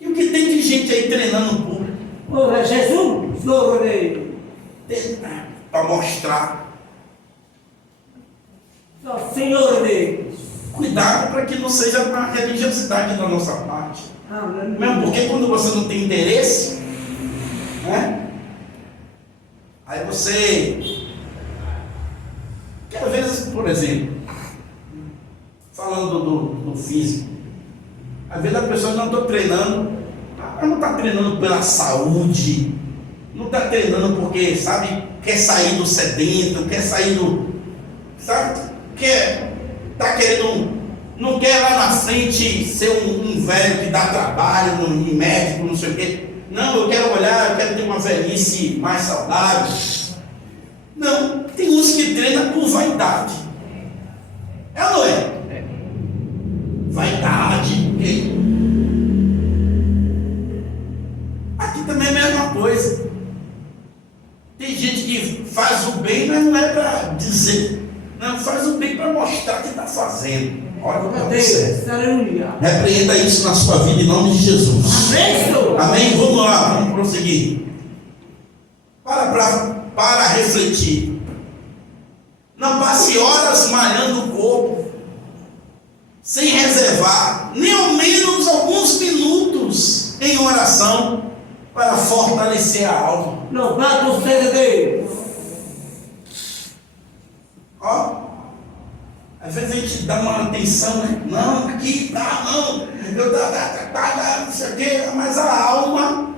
E o que tem de gente aí treinando no público? Glória a Jesus. Glória a Deus. Para mostrar. Só Senhor Deus. Cuidado para que não seja uma religiosidade da nossa parte. Aleluia. Mesmo porque quando você não tem interesse, né? Aí você, que às vezes, por exemplo, falando do físico, às vezes a pessoa não está treinando, ela não está treinando pela saúde, não está treinando porque, sabe, quer sair do sedento, quer sair do, sabe, está querendo, não quer lá na frente ser um velho que dá trabalho, um médico, não sei o quê. Não, eu quero olhar, eu quero ter uma velhice mais saudável. Não, tem uns que treinam por vaidade. É ou não é? Vaidade. Aqui também é a mesma coisa. Tem gente que faz o bem, mas não é para dizer. Não, faz o bem para mostrar que está fazendo. Olha para você. Deus. Aleluia. Repreenda isso na sua vida em nome de Jesus. Amém, Senhor. Amém? Vamos lá, vamos prosseguir. Para refletir. Não passe horas malhando o corpo, sem reservar nem ao menos alguns minutos em oração para fortalecer a alma. Louvado seja Deus. Ó, às vezes a gente dá uma atenção, né? Não, aqui, tá, não, eu não sei o quê, mas a alma,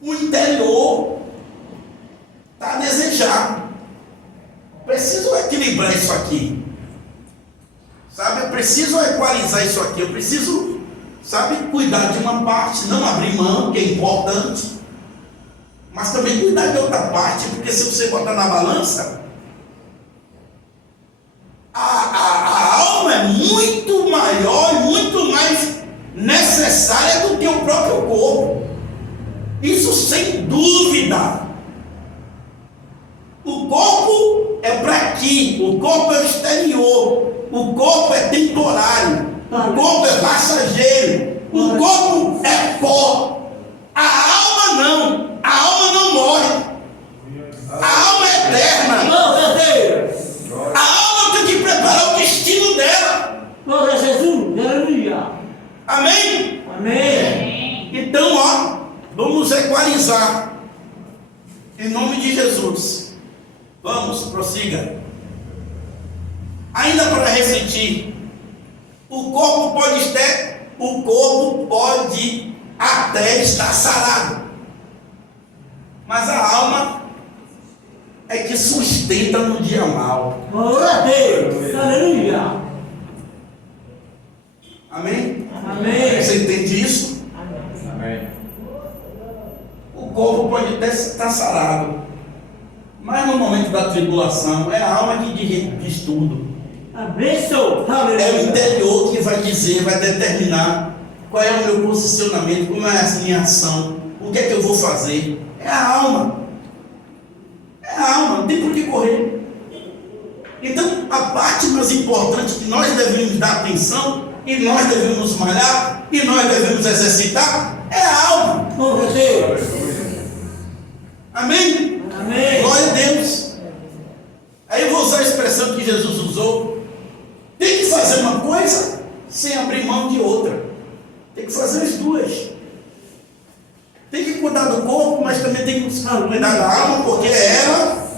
o interior, está a desejar. Preciso equilibrar isso aqui, sabe? Eu preciso equalizar isso aqui, eu preciso, sabe, cuidar de uma parte, não abrir mão, que é importante, mas também cuidar de outra parte, porque se você botar na balança, a alma é muito maior e muito mais necessária do que o próprio corpo. Isso sem dúvida. O corpo é para aqui, o corpo é exterior, o corpo é temporário, o corpo é passageiro, o corpo é pó. A alma não morre. A alma é eterna. Glória a Deus. A alma tem que preparar o destino dela. Glória a Jesus. Aleluia. Amém? Amém. Então, ó, vamos equalizar em nome de Jesus. Vamos, prossiga. Ainda para refletir, o corpo pode até estar sarado, mas a alma é que sustenta no dia mau. Glória a Deus. Aleluia. Amém? Amém. Você entende isso? Amém. O corpo pode até estar sarado, mas no momento da tribulação é a alma que diz tudo. Amém, Senhor. É o Aleluia. interior que vai dizer, vai determinar qual é o meu posicionamento, como é a minha ação, o que é que eu vou fazer. É a alma. É a alma, não tem por que correr. Então, a parte mais importante que nós devemos dar atenção, e nós devemos malhar, e nós devemos exercitar, é a alma. Glória a Deus. Amém? Amém. Glória a Deus. Aí eu vou usar a expressão que Jesus usou. Tem que fazer uma coisa sem abrir mão de outra. Tem que fazer as duas. Tem que cuidar do corpo, mas também tem que cuidar da alma, porque é ela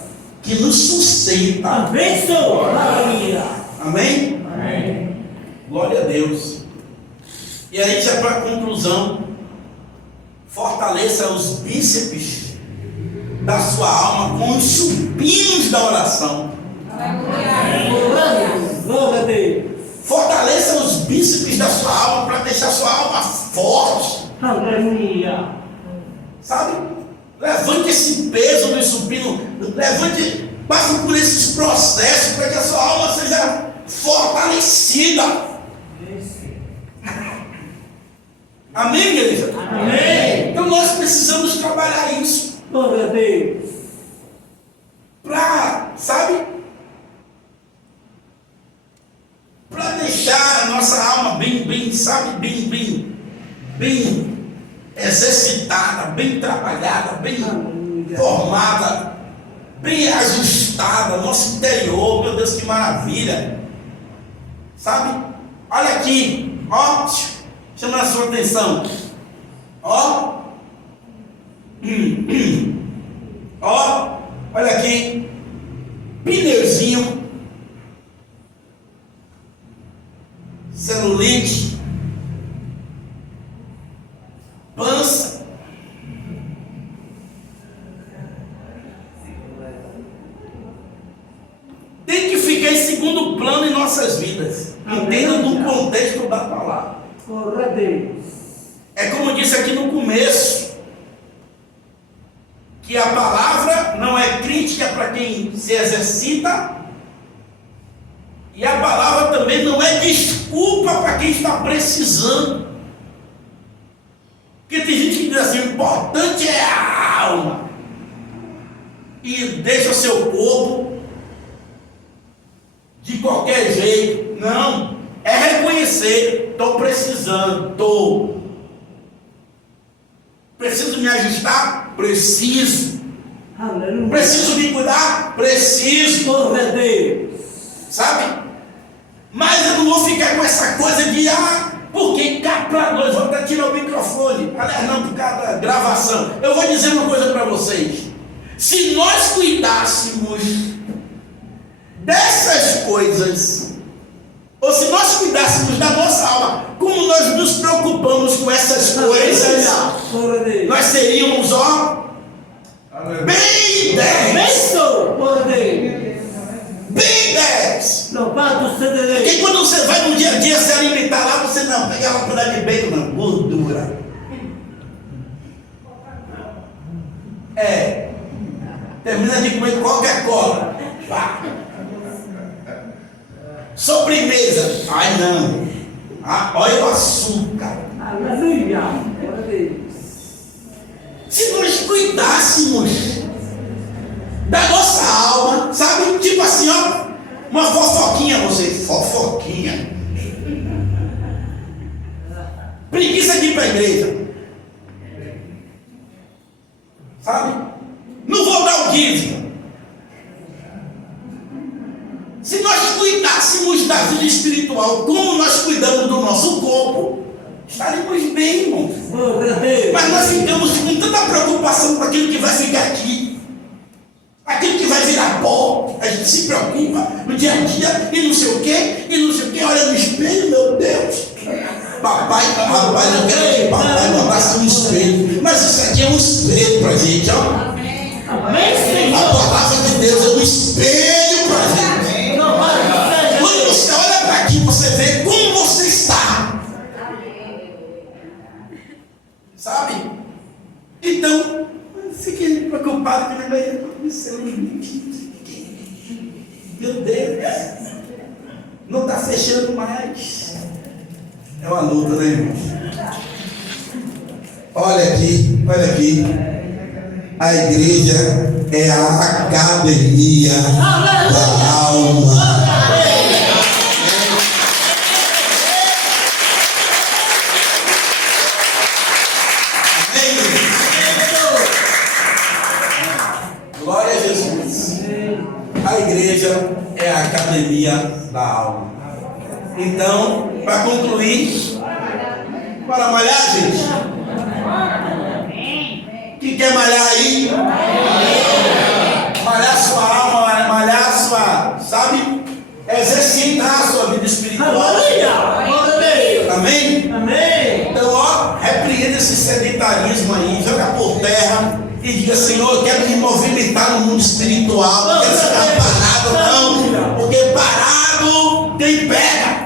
que nos sustenta. Amém, Senhor. Aleluia. Amém? Amém. Glória a Deus. E aí, já para a conclusão, fortaleça os bíceps da sua alma com os supinos da oração. Glória a Deus. Fortaleça os bíceps da sua alma para deixar sua alma forte. Aleluia. Sabe? Levante esse peso do supino. Levante, passe por esses processos para que a sua alma seja fortalecida. Amém, igreja? Amém. Então nós precisamos trabalhar isso. Glória a Deus. Para, sabe? Para deixar a nossa alma bem, sabe? Bem exercitada, bem trabalhada, bem formada, bem ajustada, nosso interior, meu Deus, que maravilha. Sabe? Olha aqui, ó, chama a sua atenção. Ó. Ó, olha aqui. Pneuzinho. Celulite. Pança. Tem que ficar em segundo plano em nossas vidas. Entenda no contexto da palavra. Glória a Deus. É como eu disse aqui no começo, que a palavra não é crítica para quem se exercita, e a palavra também não é desculpa para quem está precisando. Porque tem gente que diz assim, o importante é a alma, e deixa o seu corpo de qualquer jeito. Não, é reconhecer, estou precisando, preciso me ajustar? Preciso. Aleluia. Preciso me cuidar? Preciso. Glória a Deus. Sabe? Mas eu não vou ficar com essa coisa de porque cá para nós, vou até tirar o microfone. Aliás, não, por causa da gravação. Eu vou dizer uma coisa para vocês. Se nós cuidássemos dessas coisas, ou se nós cuidássemos da nossa alma, como nós nos preocupamos com essas coisas, Glória a Deus. nós seríamos, bem 10. Bênção. Glória a Deus. Bem 10. Louvado seja Deus. Porque quando você vai no dia a dia se alimentar lá, você não pega uma quantidade de bacon, não, gordura. Termina de comer Coca-Cola. Pá. Sobremesa. Ai não. Olha o açúcar. Aleluia. Glória a Deus. Se nós cuidássemos da nossa alma, sabe? Tipo assim, uma fofoquinha, fofoquinha. Preguiça de ir para a igreja. Sabe? Não vou dar o dízimo. Se nós cuidássemos da vida espiritual como nós cuidamos do nosso corpo, estaríamos bem, irmão. Glória a Deus. Mas nós ficamos com tanta preocupação com aquilo que vai ficar aqui, aquilo que vai virar pó, gente se preocupa no dia a dia e não sei o quê, olha no espelho, meu Deus. Papai, rapaz, eu quero que papai botasse um espelho. Mas isso aqui é um espelho pra gente, ó. A palavra de Deus é um espelho pra gente. Quando você olha para aqui, você vê como você está. Sabe? Então, fiquei preocupado que ele vai acontecer. Meu Deus, não está fechando mais. É uma luta, né, irmão? Olha aqui, olha aqui. A igreja é a academia da alma. Glória a Jesus. A igreja é a academia da alma. Então, para concluir, para malhar, gente. Quem quer malhar aí? Malhar sua alma, malhar sua, sabe? Exercitar a sua vida espiritual. Amém? Então, ó, repreenda esse sedentarismo aí, joga por terra e diga: Senhor, eu quero me movimentar no mundo espiritual, não quero ficar parado, não, porque parado tem pega.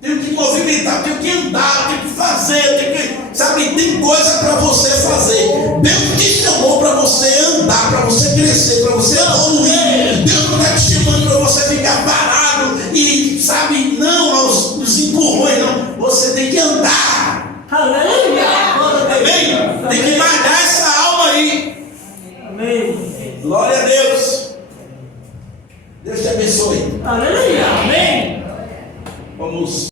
Tenho que movimentar, tenho que andar, tenho que fazer, sabe, tem coisa para você fazer. Deus te chamou para você andar, para você crescer, para você evoluir. Deus não está te chamando para você ficar parado e, sabe, não aos empurrões, não. Você tem que andar. Amém? Tem que malhar essa alma aí. Amém. Glória a Deus. Deus te abençoe. Aleluia. Amém. Vamos.